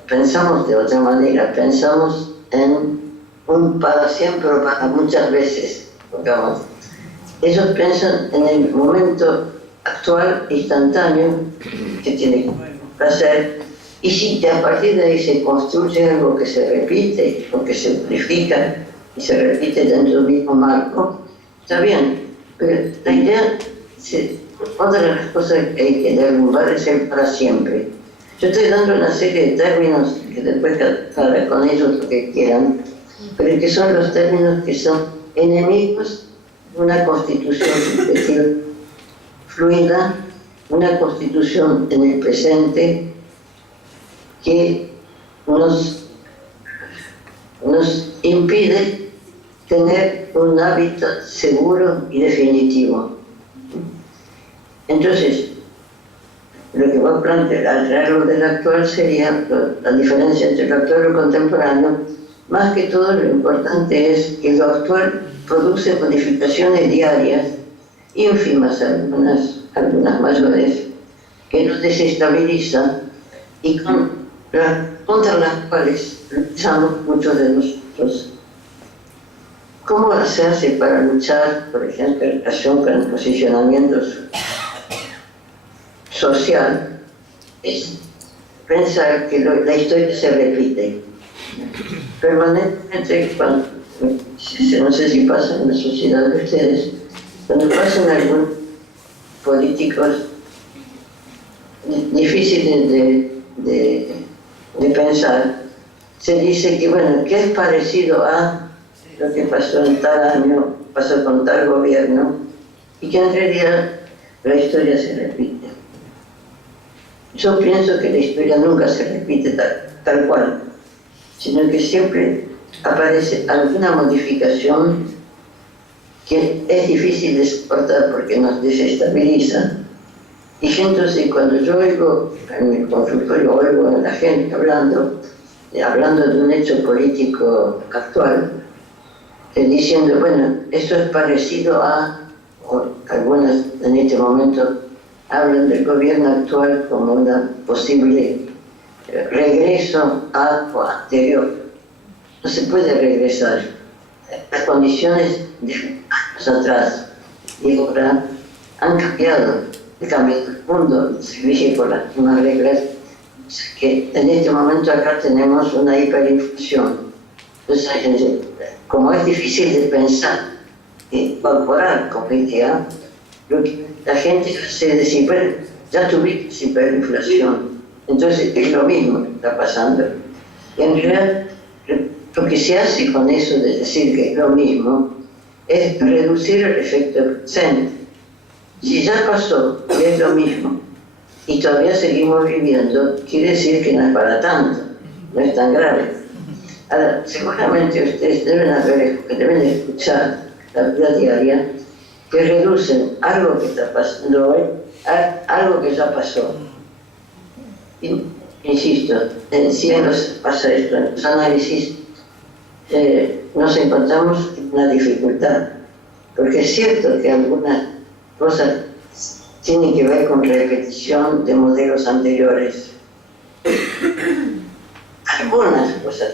pensamos de otra manera, pensamos en un para siempre o para muchas veces, digamos. Ellos piensan en el momento actual, instantáneo, que tiene que hacer, y si a partir de ahí se construye algo que se repite, o que se purifica y se repite dentro del mismo marco, está bien, pero la idea, otra de las cosas que hay que derrumbar es el para siempre. Yo estoy dando una serie de términos que después cada con ellos lo que quieran, pero que son los términos que son enemigos de una constitución, es decir, fluida, una constitución en el presente que nos impide tener un hábitat seguro y definitivo. Entonces, lo que va a plantear algo del actual sería la diferencia entre lo actual y lo contemporáneo. Más que todo, lo importante es que lo actual produce modificaciones diarias, ínfimas algunas mayores, que nos desestabilizan y contra las cuales luchamos muchos de nosotros. ¿Cómo hacerse para luchar, por ejemplo, en relación con el posicionamiento social? Es pensar que la historia se repite permanentemente. No sé si pasa en la sociedad de ustedes, cuando pasan algunos políticos difíciles de pensar, se dice que, bueno, que es parecido a lo que pasó en tal año, pasó con tal gobierno, y que en realidad la historia se repite. Yo pienso que la historia nunca se repite tal cual, sino que siempre aparece alguna modificación que es difícil de soportar porque nos desestabiliza. Y entonces cuando yo oigo en mi consultorio, oigo a la gente hablando de un hecho político actual, diciendo, bueno, esto es parecido a, o algunas en este momento hablan del gobierno actual como una posible regreso a o anterior. No se puede regresar. Las condiciones de años atrás y ahora han cambiado. El cambio del mundo se rige por las mismas reglas. Que en este momento acá tenemos una hiperinflación. Entonces, como es difícil de pensar, incorporar como idea, lo que la gente hace es decir, bueno, ya tuvimos hiperinflación, entonces es lo mismo que está pasando. Y en realidad, lo que se hace con eso de decir que es lo mismo, es reducir el efecto presente. Si ya pasó, y es lo mismo, y todavía seguimos viviendo, quiere decir que no es para tanto, no es tan grave. Ahora, seguramente ustedes deben escuchar la vida diaria, que reducen algo que está pasando hoy a algo que ya pasó. Insisto, en cielos pasa esto, en los análisis nos encontramos en una dificultad, porque es cierto que algunas cosas tienen que ver con repetición de modelos anteriores. Algunas cosas,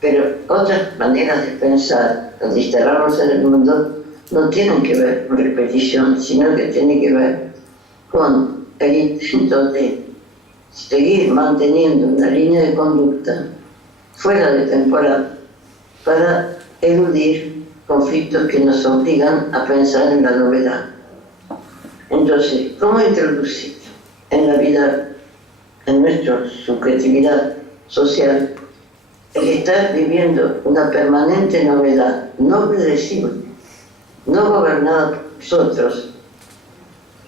pero otras maneras de pensar, de instalarnos en el mundo, no tienen que ver con repetición, sino que tienen que ver con el intento de seguir manteniendo una línea de conducta fuera de temporada para eludir conflictos que nos obligan a pensar en la novedad. Entonces, ¿cómo introducir en la vida, en nuestra subjetividad social, el estar viviendo una permanente novedad, no predecible, no gobernada por nosotros,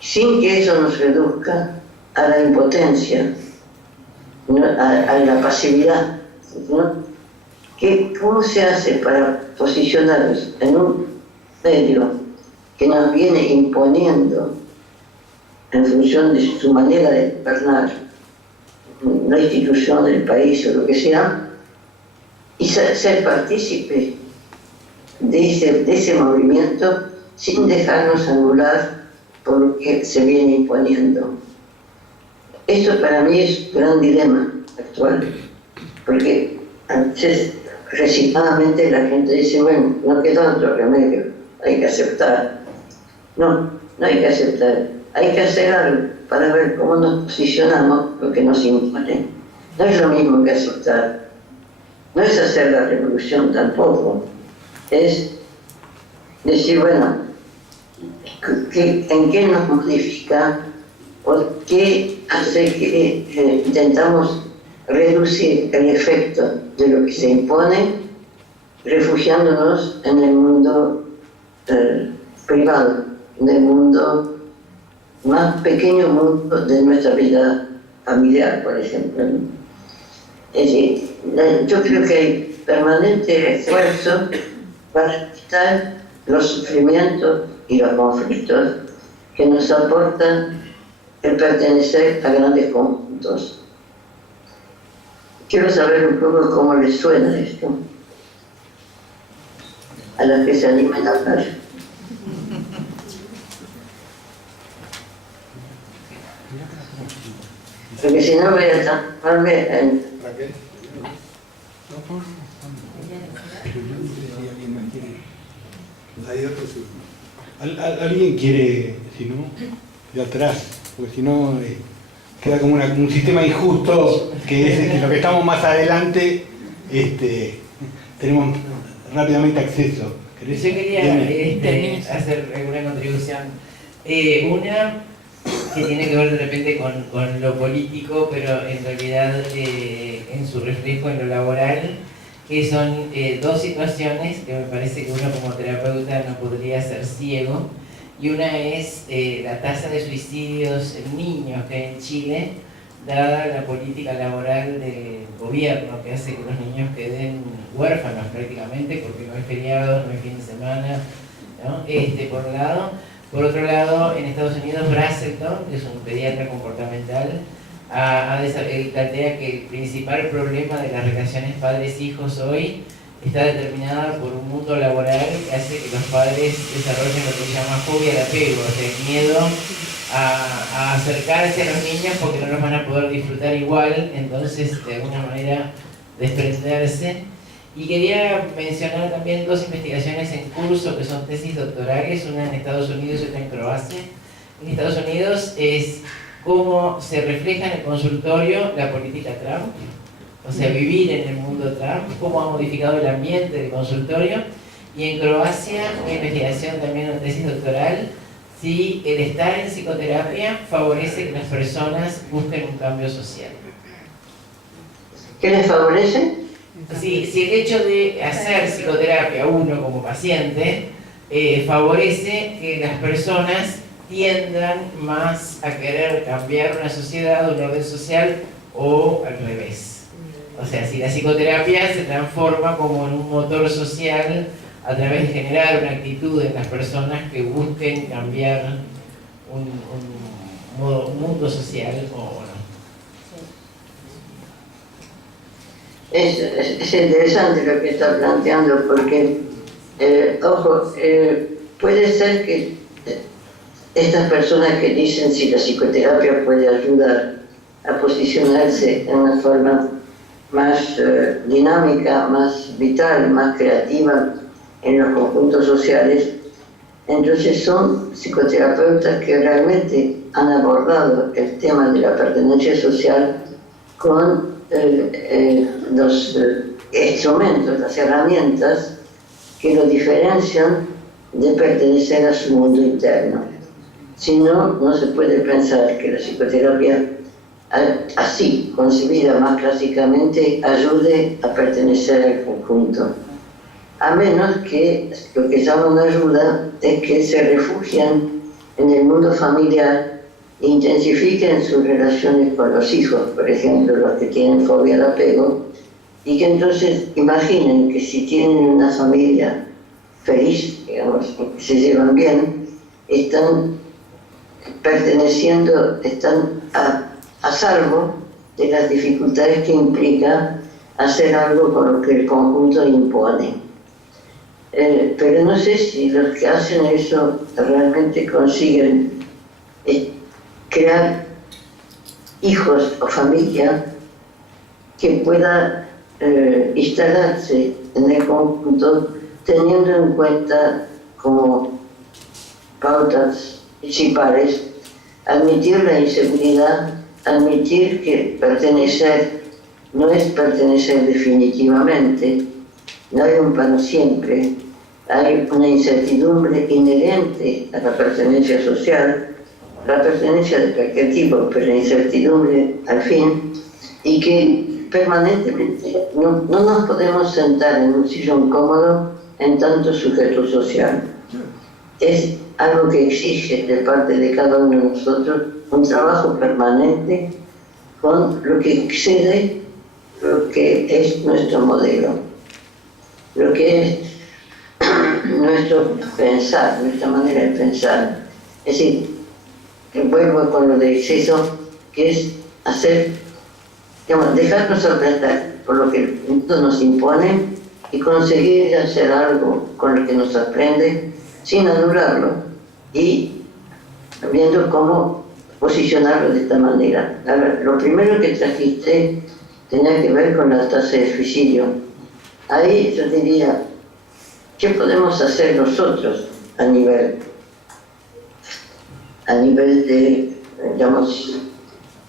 sin que eso nos reduzca a la impotencia, ¿no? a la pasividad, ¿no? ¿Cómo se hace para posicionarnos en un medio que nos viene imponiendo en función de su manera de gobernar la institución del país o lo que sea, y ser partícipe de ese movimiento sin dejarnos anular por lo que se viene imponiendo? Esto para mí es un gran dilema actual, porque a veces resignadamente la gente dice, bueno, no queda otro remedio, hay que aceptar. No hay que aceptar, hay que hacer algo para ver cómo nos posicionamos lo que nos impone. No es lo mismo que aceptar, no es hacer la revolución tampoco, es decir, bueno, ¿en qué nos modifica o qué hace que intentamos reducir el efecto de lo que se impone, refugiándonos en el mundo privado, en el mundo más pequeño mundo de nuestra vida familiar, por ejemplo. Es decir, yo creo que hay permanente esfuerzo para quitar los sufrimientos y los conflictos que nos aportan el pertenecer a grandes conjuntos. Quiero saber un poco cómo les suena esto a las que se animan a hablar. Porque si no voy a transformarme en... ¿Alguien quiere, si no, de atrás? Porque si no, queda como un sistema injusto, que es que los que estamos más adelante tenemos rápidamente acceso. Yo quería hacer alguna contribución. Una que tiene que ver de repente con lo político, pero en realidad en su reflejo en lo laboral, que son dos situaciones que me parece que uno como terapeuta no podría ser ciego. Y una es la tasa de suicidios en niños que hay en Chile, dada la política laboral del gobierno, que hace que los niños queden huérfanos prácticamente, porque no hay feriados, no hay fin de semana, ¿no? Por un lado. Por otro lado, en Estados Unidos, Brazelton, que es un pediatra comportamental, plantea que el principal problema de las relaciones padres-hijos hoy está determinada por un mundo laboral que hace que los padres desarrollen lo que se llama fobia al apego, o sea, el miedo a acercarse a los niños porque no los van a poder disfrutar igual, entonces de alguna manera desprenderse. Y quería mencionar también dos investigaciones en curso que son tesis doctorales, una en Estados Unidos y otra en Croacia. En Estados Unidos es cómo se refleja en el consultorio la política Trump, o sea, vivir en el mundo Trump, cómo ha modificado el ambiente del consultorio. Y en Croacia, una investigación también, una tesis doctoral, si el estar en psicoterapia favorece que las personas busquen un cambio social. ¿Qué les favorece? Si el hecho de hacer psicoterapia uno como paciente favorece que las personas tiendan más a querer cambiar una sociedad, un orden social, o al revés. O sea, si la psicoterapia se transforma como en un motor social a través de generar una actitud en las personas que busquen cambiar un mundo social o no. Es interesante lo que está planteando porque, ojo, puede ser que estas personas que dicen si la psicoterapia puede ayudar a posicionarse en una forma más dinámica, más vital, más creativa en los conjuntos sociales, entonces son psicoterapeutas que realmente han abordado el tema de la pertenencia social con los instrumentos, las herramientas que lo diferencian de pertenecer a su mundo interno. Si no, no se puede pensar que la psicoterapia, así concebida más clásicamente, ayude a pertenecer al conjunto. A menos que lo que llaman ayuda es que se refugian en el mundo familiar e intensifiquen sus relaciones con los hijos, por ejemplo, los que tienen fobia al apego, y que entonces imaginen que si tienen una familia feliz, digamos, que se llevan bien, están perteneciendo, están a salvo de las dificultades que implica hacer algo con lo que el conjunto impone. Pero no sé si los que hacen eso realmente consiguen crear hijos o familia que pueda instalarse en el conjunto teniendo en cuenta como pautas principales admitir la inseguridad, admitir que pertenecer no es pertenecer definitivamente, no hay un para siempre, hay una incertidumbre inherente a la pertenencia social, la pertenencia de cualquier tipo, pero la incertidumbre al fin, y que permanentemente no nos podemos sentar en un sillón cómodo en tanto sujeto social. Es algo que exige de parte de cada uno de nosotros un trabajo permanente con lo que excede lo que es nuestro modelo, lo que es nuestro pensar, nuestra manera de pensar. Es decir, vuelvo con lo de exceso, que es hacer, digamos, dejarnos sorprender por lo que el mundo nos impone y conseguir hacer algo con lo que nos aprende sin anularlo y viendo cómo posicionarlo de esta manera. A ver, lo primero que trajiste tenía que ver con la tasa de suicidio. Ahí yo diría, ¿qué podemos hacer nosotros a nivel de, digamos,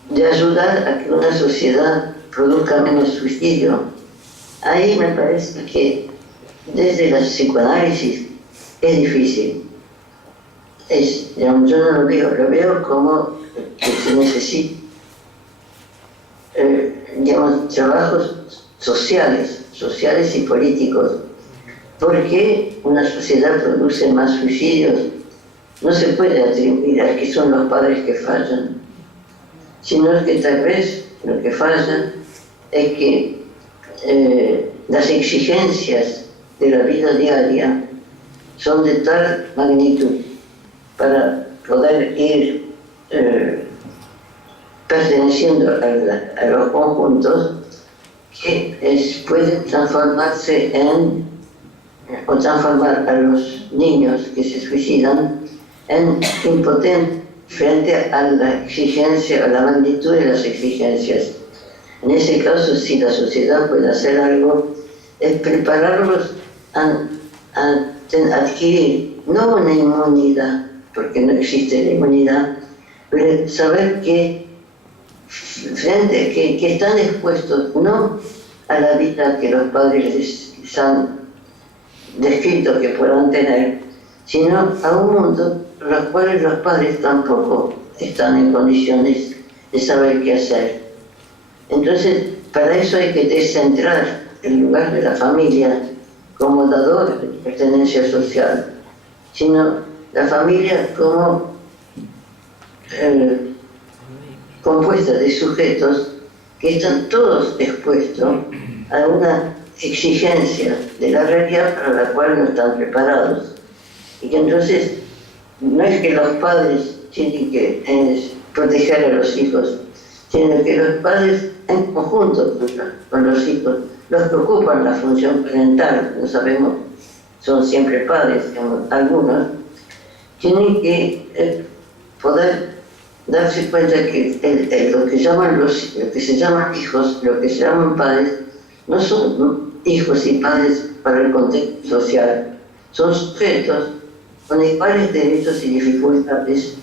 de ayudar a que una sociedad produzca menos suicidio? Ahí me parece que desde la psicoanálisis es difícil. Digamos, yo no lo veo como que se necesita digamos, trabajos sociales y políticos. ¿Por qué una sociedad produce más suicidios? No se puede atribuir a que son los padres que fallan, sino que tal vez lo que falla es que las exigencias de la vida diaria son de tal magnitud para poder ir perteneciendo a los conjuntos que puede transformarse o transformar a los niños que se suicidan en impotentes frente a la exigencia, a la magnitud de las exigencias. En ese caso, si la sociedad puede hacer algo, es prepararlos a adquirir no una inmunidad, porque no existe la inmunidad, pero saber que están expuestos no a la vida que los padres les han descrito que puedan tener, sino a un mundo en el cual los padres tampoco están en condiciones de saber qué hacer. Entonces, para eso hay que descentrar el lugar de la familia como dador de pertenencia social, sino la familia como compuesta de sujetos que están todos expuestos a una exigencia de la realidad para la cual no están preparados. Y que entonces no es que los padres tienen que proteger a los hijos, sino que los padres en conjunto con los hijos, los que ocupan la función parental, no sabemos, son siempre padres, algunos, tienen que poder darse cuenta que lo que se llaman hijos, lo que se llaman padres, no son hijos y padres para el contexto social, son sujetos con iguales derechos y dificultades,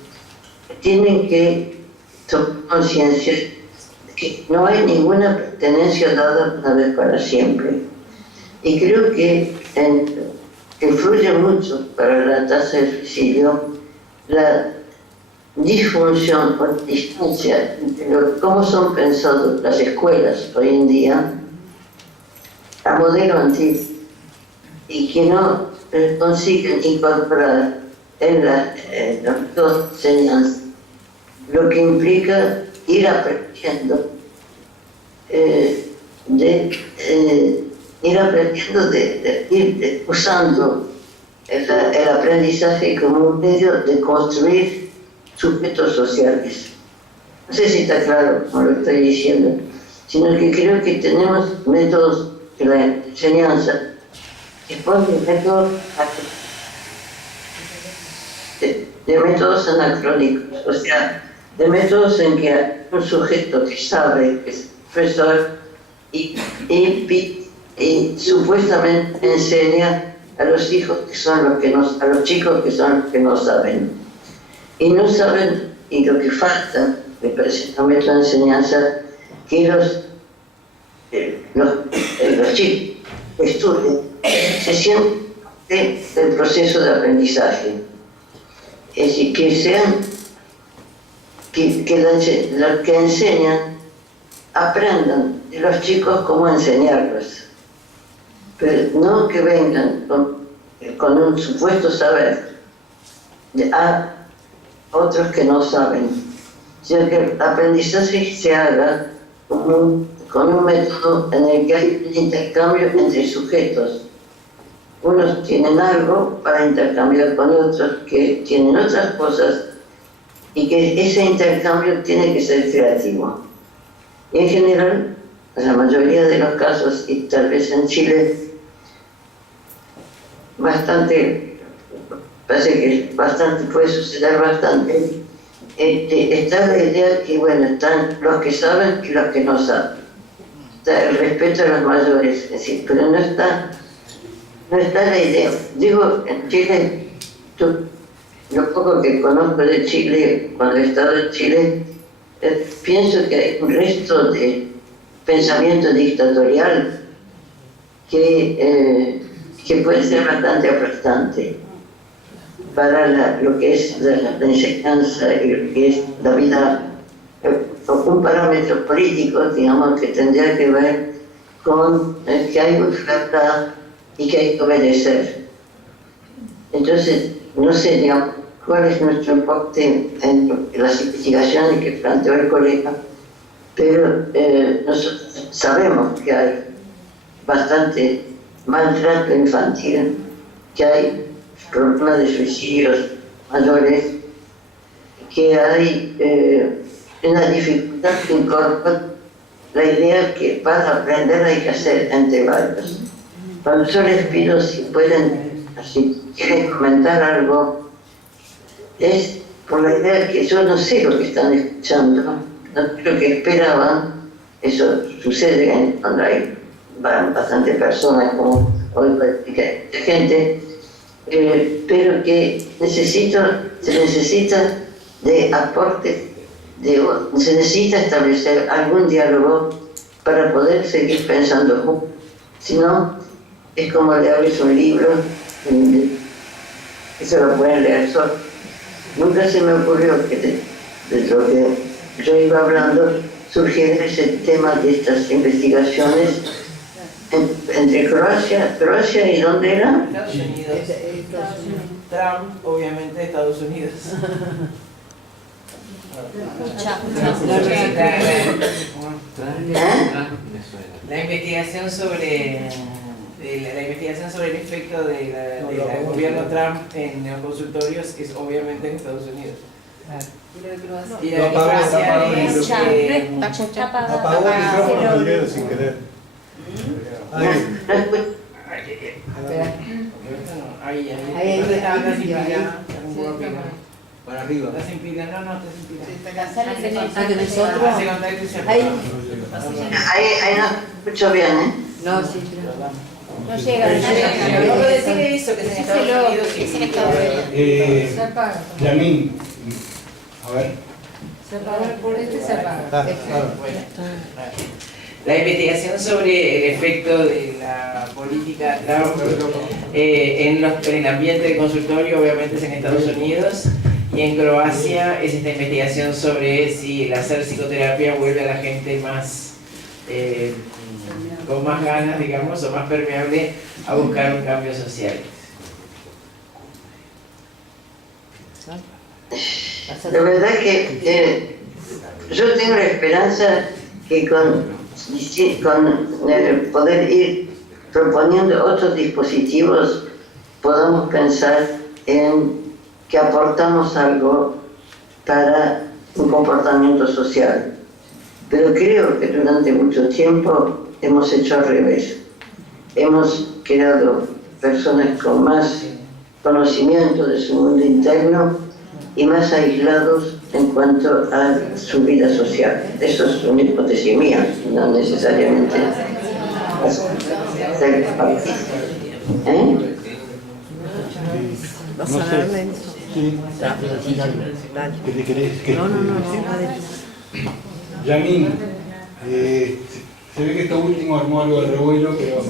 tienen que tomar conciencia de que no hay ninguna pertenencia dada una vez para siempre. Y creo que influye mucho para la tasa de suicidio la disfunción o distancia entre cómo son pensadas las escuelas hoy en día a modelo antiguo y que no consiguen incorporar en las dos enseñanzas lo que implica ir aprendiendo ir usando el aprendizaje como un medio de construir sujetos sociales. No sé si está claro como lo estoy diciendo, sino que creo que tenemos métodos de la enseñanza que ponen de métodos anacrónicos, o sea, de métodos en que hay un sujeto que sabe, que es profesor y supuestamente enseña a los hijos que son los que no, a los chicos que son los que no saben. Y no saben, y lo que falta, me parece un método de enseñanza, que los chicos que estudian se sienten del proceso de aprendizaje. Es decir, que sean, los que enseñan aprendan de los chicos cómo enseñarlos, pero no que vengan con un supuesto saber a otros que no saben, sino que el aprendizaje se haga con un método en el que hay un intercambio entre sujetos. Unos tienen algo para intercambiar con otros que tienen otras cosas y que ese intercambio tiene que ser creativo. Y en general, en la mayoría de los casos, y tal vez en Chile, parece que puede suceder bastante, está la idea que, bueno, están los que saben y los que no saben. Está el respeto a los mayores, es decir, pero no está la idea. Digo, en Chile, lo poco que conozco de Chile, cuando he estado en Chile, pienso que hay un resto de pensamiento dictatorial que puede ser bastante aplastante para lo que es la enseñanza y lo que es la vida, un parámetro político, digamos, que tendría que ver con que hay libertad y que hay que obedecer. Entonces, no sé, digamos, cuál es nuestro enfoque en las investigaciones que planteó el colega, pero nosotros sabemos que hay bastante maltrato infantil, que hay problemas de suicidios mayores, que hay una dificultad que incorpora la idea que para aprender hay que hacer entre varios. Cuando yo les pido si pueden, si quieren comentar algo, es por la idea que yo no sé lo que están escuchando, no sé lo que esperaban. Eso sucede cuando hay bastantes personas, como hoy gente, pero que se necesita de aporte, se necesita establecer algún diálogo para poder seguir pensando juntos. Si no, es como leerles un libro que se lo pueden leer solo. Nunca se me ocurrió que de lo que yo iba hablando surgiera ese tema de estas investigaciones entre Croacia y ¿dónde era? Estados Unidos. Trump, obviamente, Estados Unidos. La investigación sobre el efecto del gobierno Trump en los consultorios es obviamente en Estados Unidos. Y la democracia es Apagó el micrófono Miguel sin querer. Ahí. Para arriba. Está sin pila, no, está sin pila. Ahí no escucho bien, ¿eh? No, sí, no llega. Puedo decirle eso, que es en Estados Unidos. Es en Estados Unidos. Se apaga. Yamín, a ver. Se apaga, por este se apaga. La investigación sobre el efecto de la política Trump en el ambiente de consultorio obviamente es en Estados Unidos, y en Croacia es esta investigación sobre si el hacer psicoterapia vuelve a la gente más con más ganas, digamos, o más permeable a buscar un cambio social. La verdad que yo tengo la esperanza que con poder ir proponiendo otros dispositivos podamos pensar en que aportamos algo para un comportamiento social. Pero creo que durante mucho tiempo hemos hecho al revés. Hemos creado personas con más conocimiento de su mundo interno y más aislados en cuanto a su vida social. Eso es una hipótesis mía, no necesariamente ser partista. ¿Vas a darle? Sí. Dale. ¿Qué te querés? No. Yamín, se ve que esto último armó algo de revuelo, pero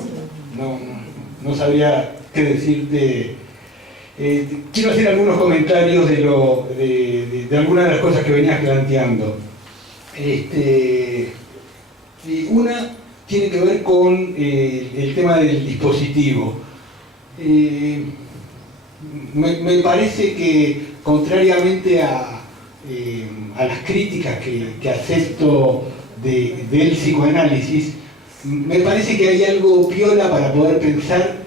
no sabría qué decirte. Quiero hacer algunos comentarios de algunas de las cosas que venías planteando. Una tiene que ver con el tema del dispositivo. Me parece que, contrariamente a las críticas que acepto del psicoanálisis, me parece que hay algo piola para poder pensar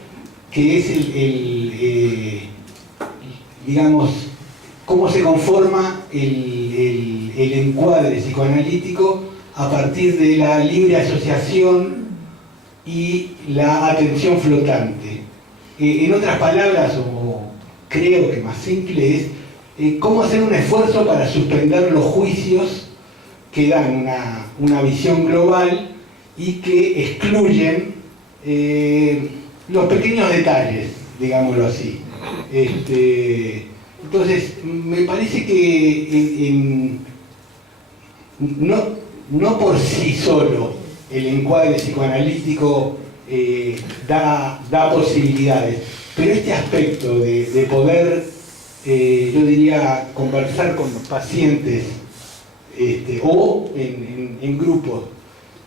que es digamos, cómo se conforma el encuadre psicoanalítico a partir de la libre asociación y la atención flotante. En otras palabras, o creo que más simple, es cómo hacer un esfuerzo para suspender los juicios que dan una visión global y que excluyen los pequeños detalles, digámoslo así. Entonces, me parece que no por sí solo el encuadre psicoanalítico da posibilidades, pero este aspecto de poder, yo diría, conversar con los pacientes o en grupos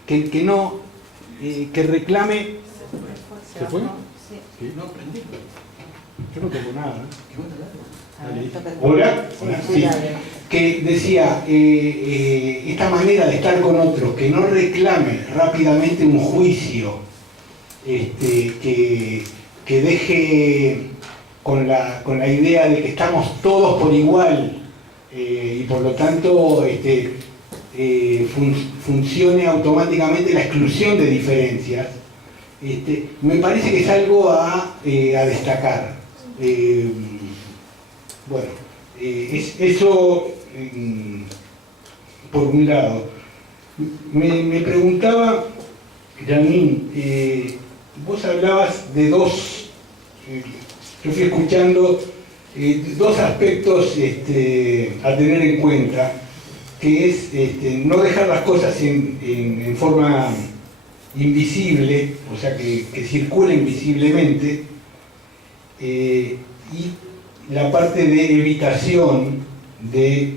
que reclame. ¿Se fue? Sí. No, prendí. Yo no tengo nada. Hola. Sí. Que decía, esta manera de estar con otros, que no reclame rápidamente un juicio, que deje con la idea de que estamos todos por igual, y por lo tanto funcione automáticamente la exclusión de diferencias, me parece que es algo a destacar. Bueno, eso por un lado. Me preguntaba, Janine, vos hablabas de dos, yo fui escuchando dos aspectos a tener en cuenta, que es no dejar las cosas en forma invisible, o sea, que circulen visiblemente, y la parte de evitación de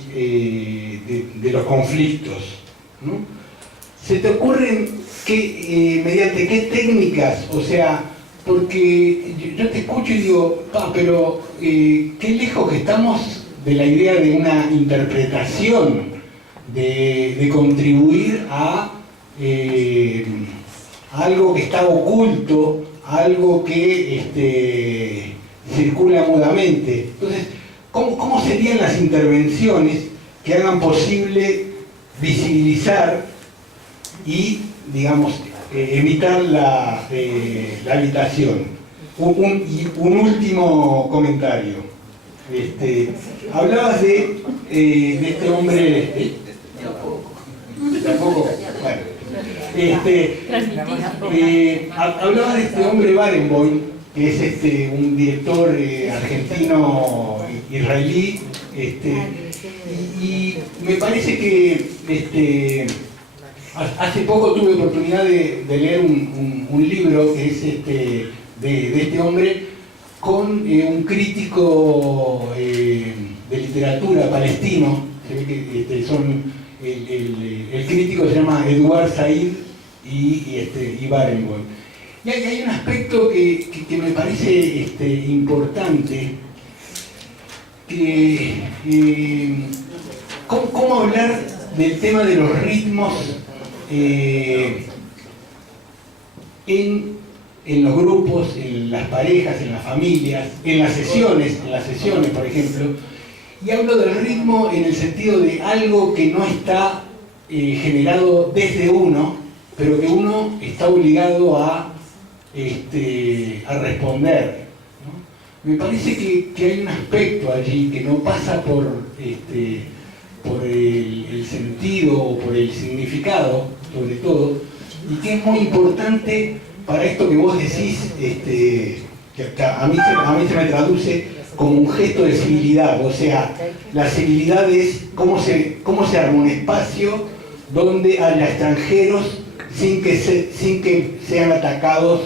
los conflictos, ¿no? ¿Se te ocurren mediante qué técnicas? O sea, porque yo te escucho y digo, pero qué lejos que estamos de la idea de una interpretación, de contribuir a algo que está oculto, algo que circula mudamente. Entonces, ¿cómo serían las intervenciones que hagan posible visibilizar y, digamos, evitar la habitación? Un último comentario. Hablabas de este hombre... ¿Tampoco? Bueno. Hablabas de este hombre Barenboim, que es un director argentino-israelí, y me parece que hace poco tuve oportunidad de leer un libro que es de este hombre con un crítico de literatura palestino. Se ve que el crítico se llama Eduard Said y Barenboim. Y hay un aspecto que me parece importante, que ¿cómo hablar del tema de los ritmos en los grupos, en las parejas, en las familias, en las sesiones, por ejemplo? Y hablo del ritmo en el sentido de algo que no está generado desde uno, pero que uno está obligado a responder, ¿no? Me parece que hay un aspecto allí que no pasa por el sentido o por el significado, sobre todo, y que es muy importante para esto que vos decís, que a mí se me traduce como un gesto de civilidad. O sea, la civilidad es cómo se arma un espacio donde haya extranjeros sin que sean atacados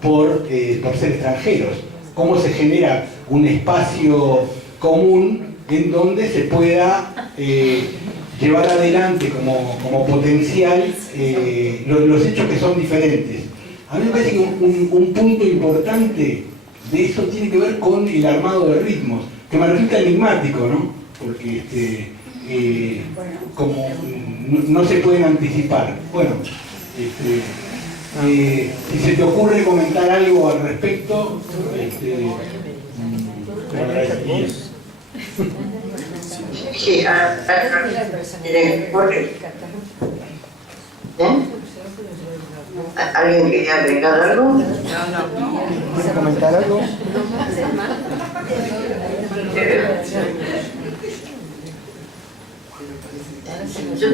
por ser extranjeros. Cómo se genera un espacio común en donde se pueda llevar adelante como potencial los hechos que son diferentes. A mí me parece que un punto importante de eso tiene que ver con el armado de ritmos, que me resulta enigmático, ¿no? Porque como no se pueden anticipar. Bueno, si se te ocurre comentar algo al respecto, te agradecería. Sí, ¿alguien quería agregar algo? ¿Quiere comentar algo? Yo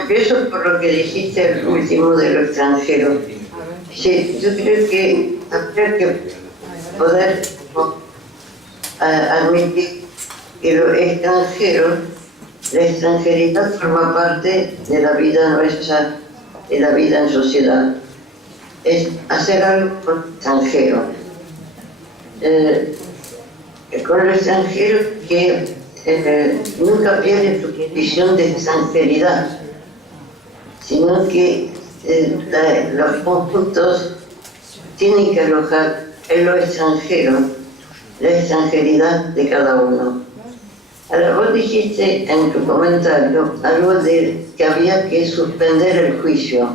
empiezo por lo que dijiste el último de lo extranjero. Sí, yo creo que habría que poder admitir que lo extranjero, la extranjeridad forma parte de la vida nuestra, de la vida en sociedad. Es hacer algo con lo extranjero. Con lo extranjero que nunca pierde su visión de extranjeridad, sino que los conjuntos tienen que alojar en lo extranjero la extranjeridad de cada uno. Ahora, vos dijiste en tu comentario algo de que había que suspender el juicio,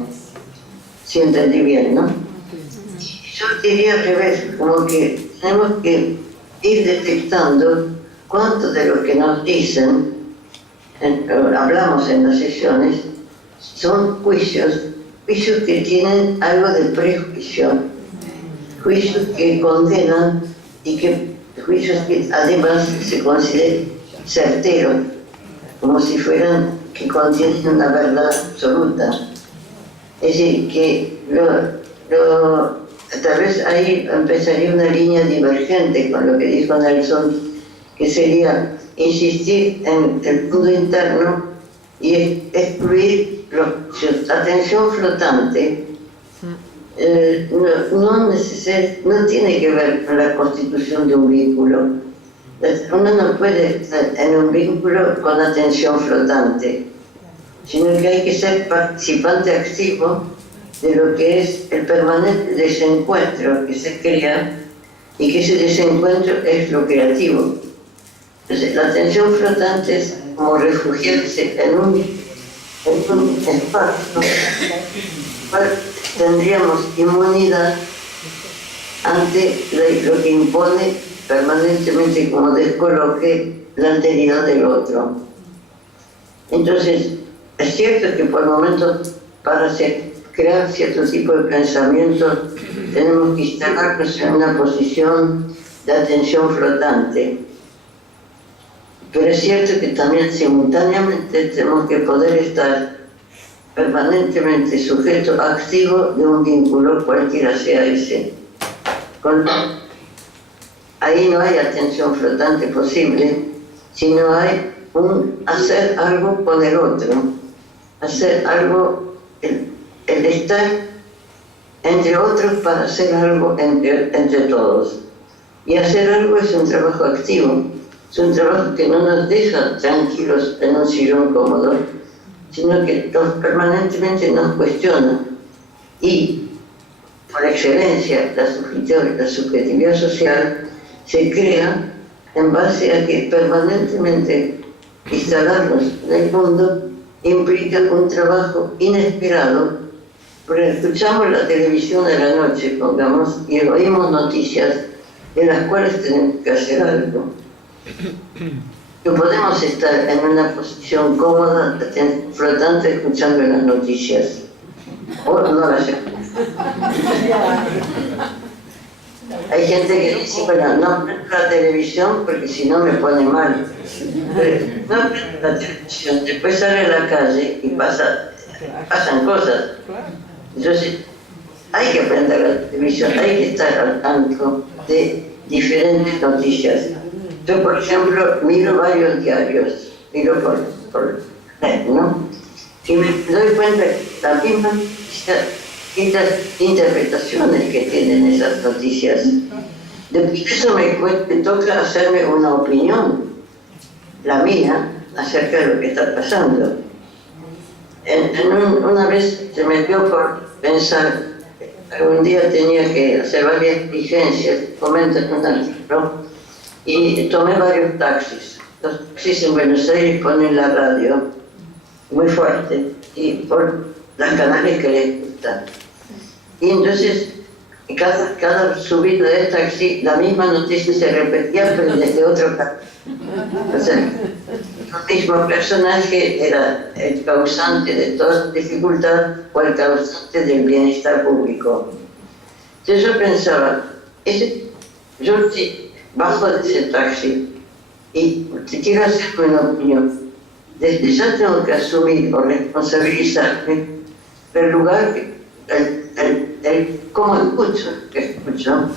si entendí bien, ¿no? Yo diría al revés, como que tenemos que ir detectando cuánto de lo que nos dicen hablamos en las sesiones, son juicios que tienen algo de prejuicio, juicios que condenan y juicios que además se consideran certeros, como si fueran que contienen una verdad absoluta. Es decir, que tal vez ahí empezaría una línea divergente con lo que dijo Nelson, que sería insistir en el mundo interno y excluir la atención flotante. No tiene que ver con la constitución de un vínculo. Uno no puede estar en un vínculo con atención flotante, sino que hay que ser participante activo de lo que es el permanente desencuentro que se crea y que ese desencuentro es lo creativo. Entonces, la atención flotante es como refugiarse en un espacio cual tendríamos inmunidad ante lo que impone permanentemente como descoloque la alteridad del otro. Entonces, es cierto que por momentos para crear cierto tipo de pensamiento tenemos que instalarnos en una posición de atención flotante. Pero es cierto que también simultáneamente tenemos que poder estar permanentemente sujeto activo de un vínculo, cualquiera sea ese. Ahí no hay atención flotante posible, sino hay un hacer algo con el otro, hacer algo, el estar entre otros para hacer algo entre todos. Y hacer algo es un trabajo activo, es un trabajo que no nos deja tranquilos en un sillón cómodo, sino que permanentemente nos cuestiona. Y, por excelencia, la subjetividad social se crea en base a que permanentemente instalarnos en el mundo implica un trabajo inesperado, porque escuchamos la televisión de la noche, pongamos, y oímos noticias de las cuales tenemos que hacer algo. No podemos estar en una posición cómoda, flotante, escuchando las noticias. O no las escuchamos. Hay gente que dice, bueno, no prendo la televisión porque si no me pone mal. Pero no prendo la televisión, después sale a la calle y pasan cosas. Entonces, hay que aprender la televisión, hay que estar al tanto de diferentes noticias. Yo, por ejemplo, miro varios diarios, miro por ¿no? Y me doy cuenta que las mismas interpretaciones que tienen esas noticias. Después de eso me toca hacerme una opinión, la mía, acerca de lo que está pasando. Una vez se me dio por pensar, un día tenía que hacer varias diligencias, comento en un artículo, y tomé varios taxis. Los taxis en Buenos Aires ponen la radio muy fuerte y por las canales que les gustan. Y entonces, cada subida del taxi, la misma noticia se repetía, pero desde otro canal. O sea, el mismo personaje era el causante de toda dificultad o el causante del bienestar público. Entonces yo pensaba, yo si bajo de ese taxi y si quiero hacerme una opinión, desde ya tengo que asumir o responsabilizarme del lugar, cómo escucho, que escucho,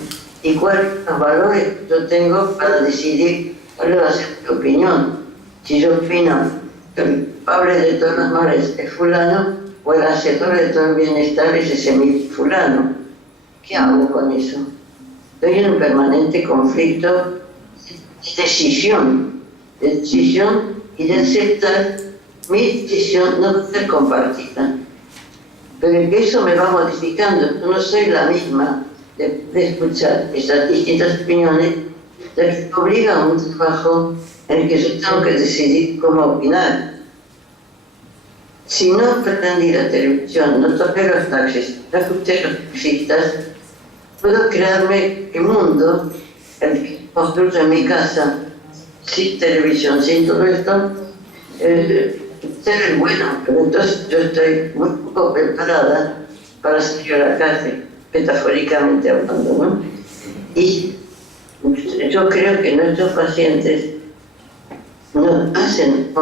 y cuáles son los valores que yo tengo para decidir cuál va a ser mi opinión. Si yo opino que el culpable de todos los males es fulano, o el hacedor de todo el bienestar es ese mismo fulano, ¿qué hago con eso? Estoy en un permanente conflicto de decisión y de aceptar mi decisión no ser compartida. Pero que eso me va modificando, yo no soy la misma de escuchar esas distintas opiniones, de que me obliga a un trabajo en el que yo tengo que decidir cómo opinar. Si no pretendí la televisión, no toqué los taxis, no escuché los taxistas, puedo crearme el mundo, el que construyo en mi casa, sin televisión, sin todo esto, ser el bueno, pero entonces yo estoy muy poco preparada para salir a la calle, metafóricamente hablando, ¿no? Y yo creo que nuestros pacientes nos hacen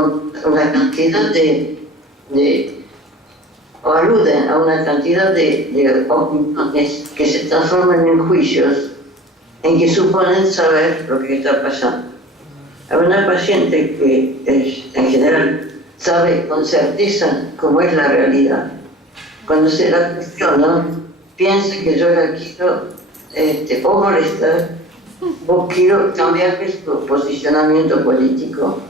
una cantidad o aluden a una cantidad de opiniones que se transforman en juicios en que suponen saber lo que está pasando. Hay una paciente que en general sabe con certeza cómo es la realidad. Cuando se la cuestiona, piensa que yo la quiero o molestar o quiero cambiarle su posicionamiento político.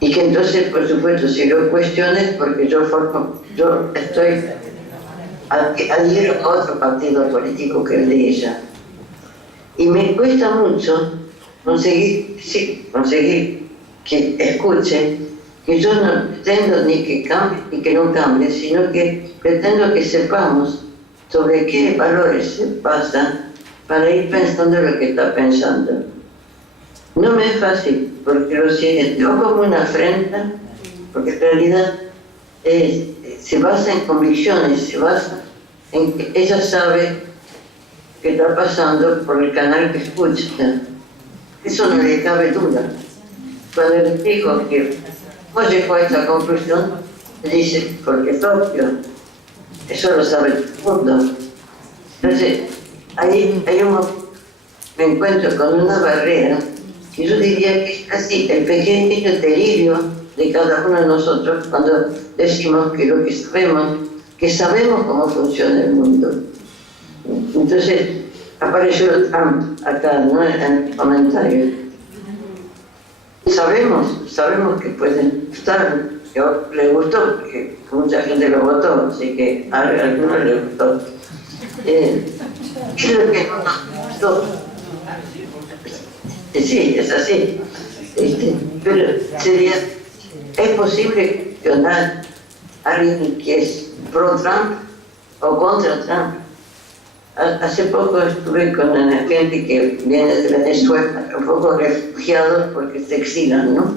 Y que entonces, por supuesto, si lo cuestiones, porque yo estoy adhiero a otro partido político que el de ella. Y me cuesta mucho conseguir que escuche que yo no pretendo ni que cambie ni que no cambie, sino que pretendo que sepamos sobre qué valores se pasan para ir pensando lo que está pensando. No me es fácil, porque lo siento como una afrenta, porque en realidad se basa en convicciones, se basa en que ella sabe qué está pasando por el canal que escucha. Eso no le cabe duda. Cuando le digo que no llegó a esta conclusión, le dice, porque es obvio, eso lo sabe todo el mundo. Entonces, ahí me encuentro con una barrera que yo diría que es casi el pequeño delirio de cada uno de nosotros cuando decimos que lo que sabemos cómo funciona el mundo. Entonces, apareció Trump acá, ¿no?, en el comentario. Sabemos que pueden estar, que le gustó, porque mucha gente lo votó, así que a algunos le gustó. Creo que no nos gustó. Sí, es así. Pero es posible cuestionar a alguien que es pro-Trump o contra Trump. Hace poco estuve con una gente que viene de Venezuela, un poco refugiados porque se exilan, ¿no?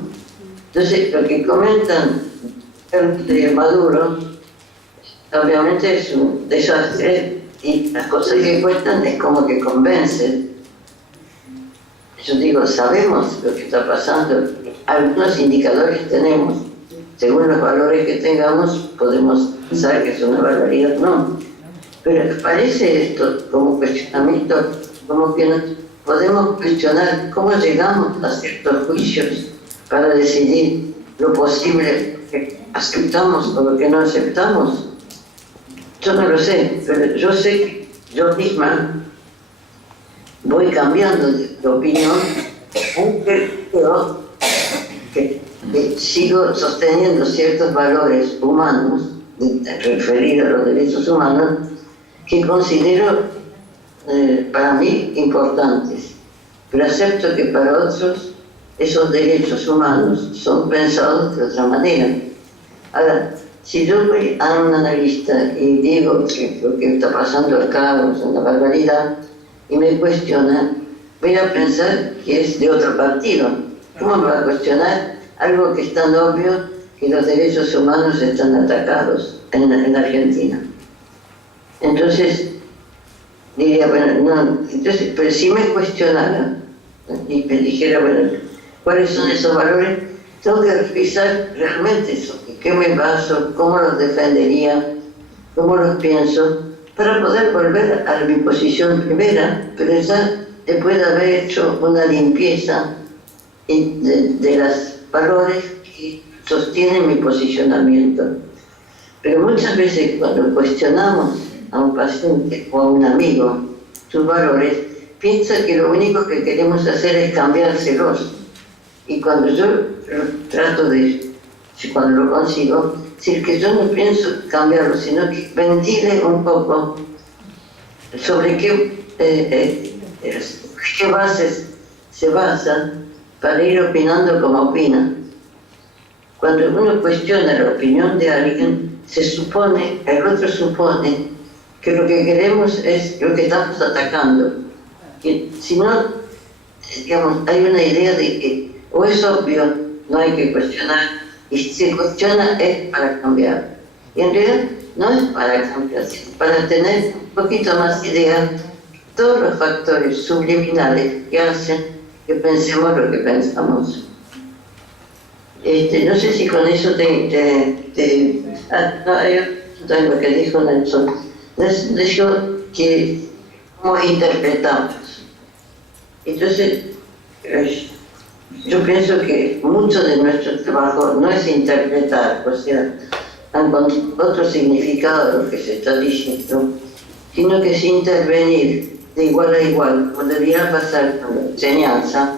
Entonces, lo que comentan de Maduro, obviamente es un desastre y las cosas que cuentan es como que convencen. Yo digo, sabemos lo que está pasando, algunos indicadores tenemos, según los valores que tengamos, podemos pensar que es una barbaridad, no. Pero parece esto como cuestionamiento, como que no podemos cuestionar cómo llegamos a ciertos juicios para decidir lo posible que aceptamos o lo que no aceptamos. Yo no lo sé, pero yo sé que yo misma voy cambiando de opinión, aunque creo que sigo sosteniendo ciertos valores humanos, referidos a los derechos humanos, que considero para mí importantes, pero acepto que para otros esos derechos humanos son pensados de otra manera. Ahora, si yo voy a un analista y digo que lo que está pasando acá es una barbaridad y me cuestiona, voy a pensar que es de otro partido. ¿Cómo me va a cuestionar algo que es tan obvio que los derechos humanos están atacados en Argentina? Entonces, diría, bueno, no, entonces, pero si me cuestionara y me dijera, bueno, ¿cuáles son esos valores? Tengo que revisar realmente eso, qué me baso, cómo los defendería, cómo los pienso, para poder volver a mi posición primera, pero ya después de haber hecho una limpieza de los valores que sostienen mi posicionamiento. Pero muchas veces cuando cuestionamos a un paciente o a un amigo sus valores, piensa que lo único que queremos hacer es cambiárselos. Y cuando yo trato de, cuando lo consigo, decir que yo no pienso cambiarlo, sino que ventile un poco sobre qué bases se basan para ir opinando como opina. Cuando uno cuestiona la opinión de alguien, el otro supone que lo que queremos es lo que estamos atacando. Que si no, digamos, hay una idea de que o es obvio, no hay que cuestionar, y si se cuestiona es para cambiar. Y en realidad no es para cambiar, sino para tener un poquito más idea de todos los factores subliminales que hacen que pensemos lo que pensamos. No sé si con eso no, hay lo que dijo Nelson. Dijo que cómo interpretamos. Entonces, yo pienso que mucho de nuestro trabajo no es interpretar, o sea, otro significado de lo que se está diciendo, sino que es intervenir de igual a igual, como debería pasar con la enseñanza,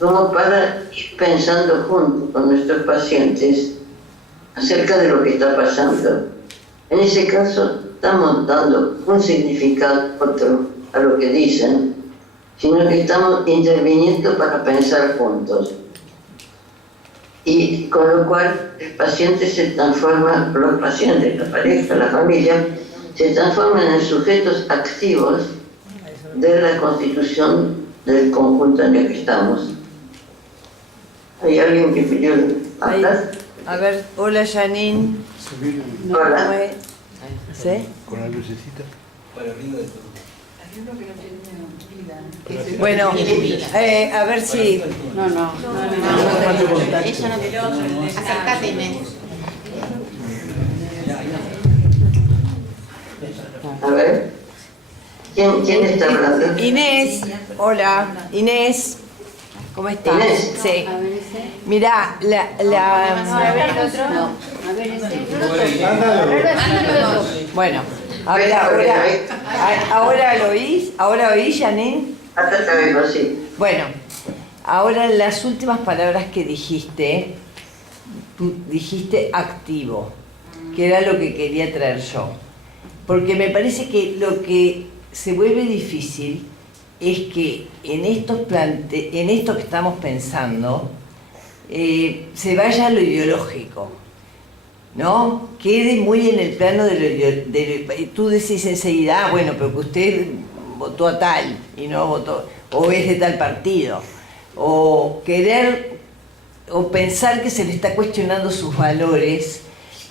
como para ir pensando juntos con nuestros pacientes acerca de lo que está pasando. En ese caso, estamos dando un significado otro a lo que dicen, sino que estamos interviniendo para pensar juntos. Y con lo cual el paciente se transforma, los pacientes, la pareja, la familia, se transforman en sujetos activos de la constitución del conjunto en el que estamos. ¿Hay alguien que pidió hablar? A ver, hola Janine. Hola. ¿Sí? Con la lucecita. Bueno, a ver si... No. Eso no te lo... Acércate, Inés. A ver. ¿Quién está hablando? Inés, hola, Inés. ¿Cómo estás? Inés. Sí. A ver ese. Mirá, A ver el otro. No, a ver ese. Bueno, a ver, ahora lo oís. ¿Ahora oís, Janine? Acá sabemos, sí. Bueno, ahora las últimas palabras que dijiste, dijiste activo, que era lo que quería traer yo. Porque me parece que lo que se vuelve difícil es que en esto que estamos pensando se vaya a lo ideológico, ¿no? Quede muy en el plano de tú decís enseguida, bueno, pero que usted votó a tal y no votó, o es de tal partido, o querer o pensar que se le está cuestionando sus valores,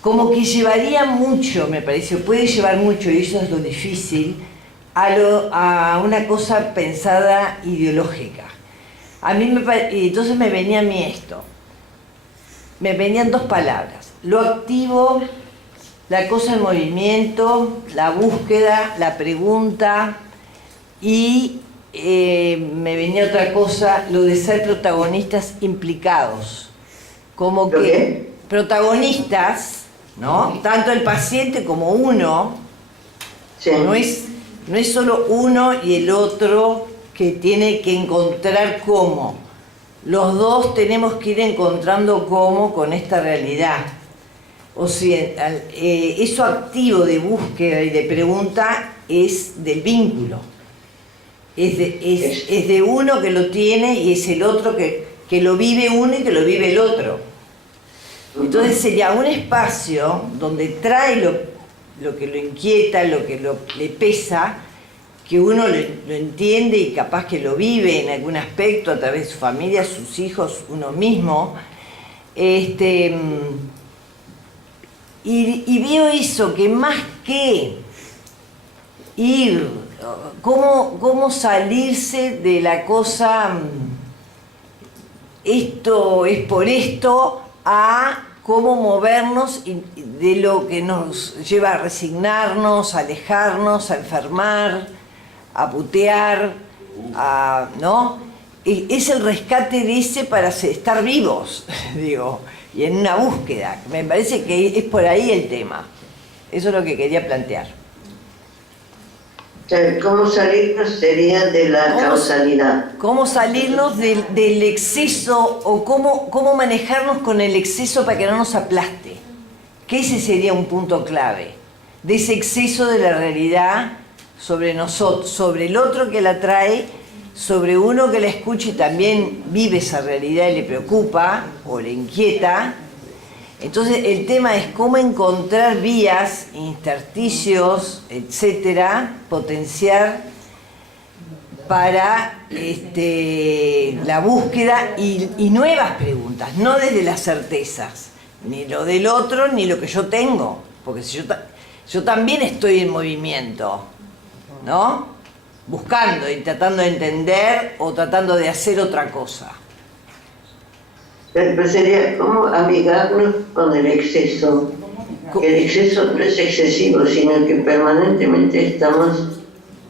como que llevaría mucho, me parece, puede llevar mucho, y eso es lo difícil, a una cosa pensada ideológica. Y entonces me venía a mí esto, me venían dos palabras, lo activo, la cosa en movimiento, la búsqueda, la pregunta, y me venía otra cosa, lo de ser protagonistas implicados, como ¿Lo que qué? protagonistas, ¿no? Tanto el paciente como uno, Sí. no es solo uno y el otro que tiene que encontrar cómo. Los dos tenemos que ir encontrando cómo con esta realidad. O sea, eso activo de búsqueda y de pregunta es del vínculo. Es de uno que lo tiene y es el otro que lo vive uno y que lo vive el otro. Entonces sería un espacio donde trae lo que lo inquieta, lo que le pesa, que uno lo entiende y capaz que lo vive en algún aspecto a través de su familia, sus hijos, uno mismo. Y veo eso, que más que ir, cómo salirse de la cosa, esto es por esto, a cómo movernos de lo que nos lleva a resignarnos, a alejarnos, a enfermar, a putear, ¿no? Es el rescate de ese para estar vivos, digo, y en una búsqueda. Me parece que es por ahí el tema. Eso es lo que quería plantear. ¿Cómo salirnos sería de la causalidad? ¿Cómo salirnos del exceso o cómo manejarnos con el exceso para que no nos aplaste? Que ese sería un punto clave, de ese exceso de la realidad sobre nosotros, sobre el otro que la trae, sobre uno que la escucha y también vive esa realidad y le preocupa o le inquieta. Entonces el tema es cómo encontrar vías, intersticios, etcétera, potenciar para la búsqueda y nuevas preguntas, no desde las certezas, ni lo del otro, ni lo que yo tengo, porque si yo también estoy en movimiento, ¿no? Buscando y tratando de entender o tratando de hacer otra cosa. Pero sería como amigarnos con el exceso. El exceso no es excesivo, sino que permanentemente estamos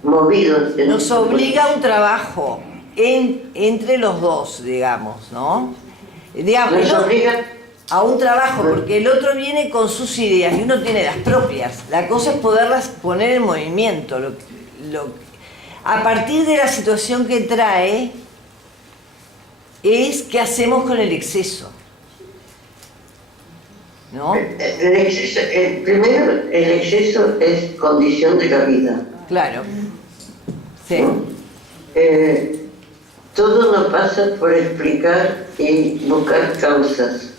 movidos. Nos obliga a un trabajo entre los dos, digamos, ¿no? Digamos, Nos obliga a un trabajo, porque el otro viene con sus ideas y uno tiene las propias. La cosa es poderlas poner en movimiento. A partir de la situación que trae, es qué hacemos con el exceso, ¿no? Primero, el exceso es condición de la vida. Claro. Sí. Todo no pasa por explicar y buscar causas,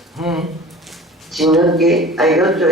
sino que hay otro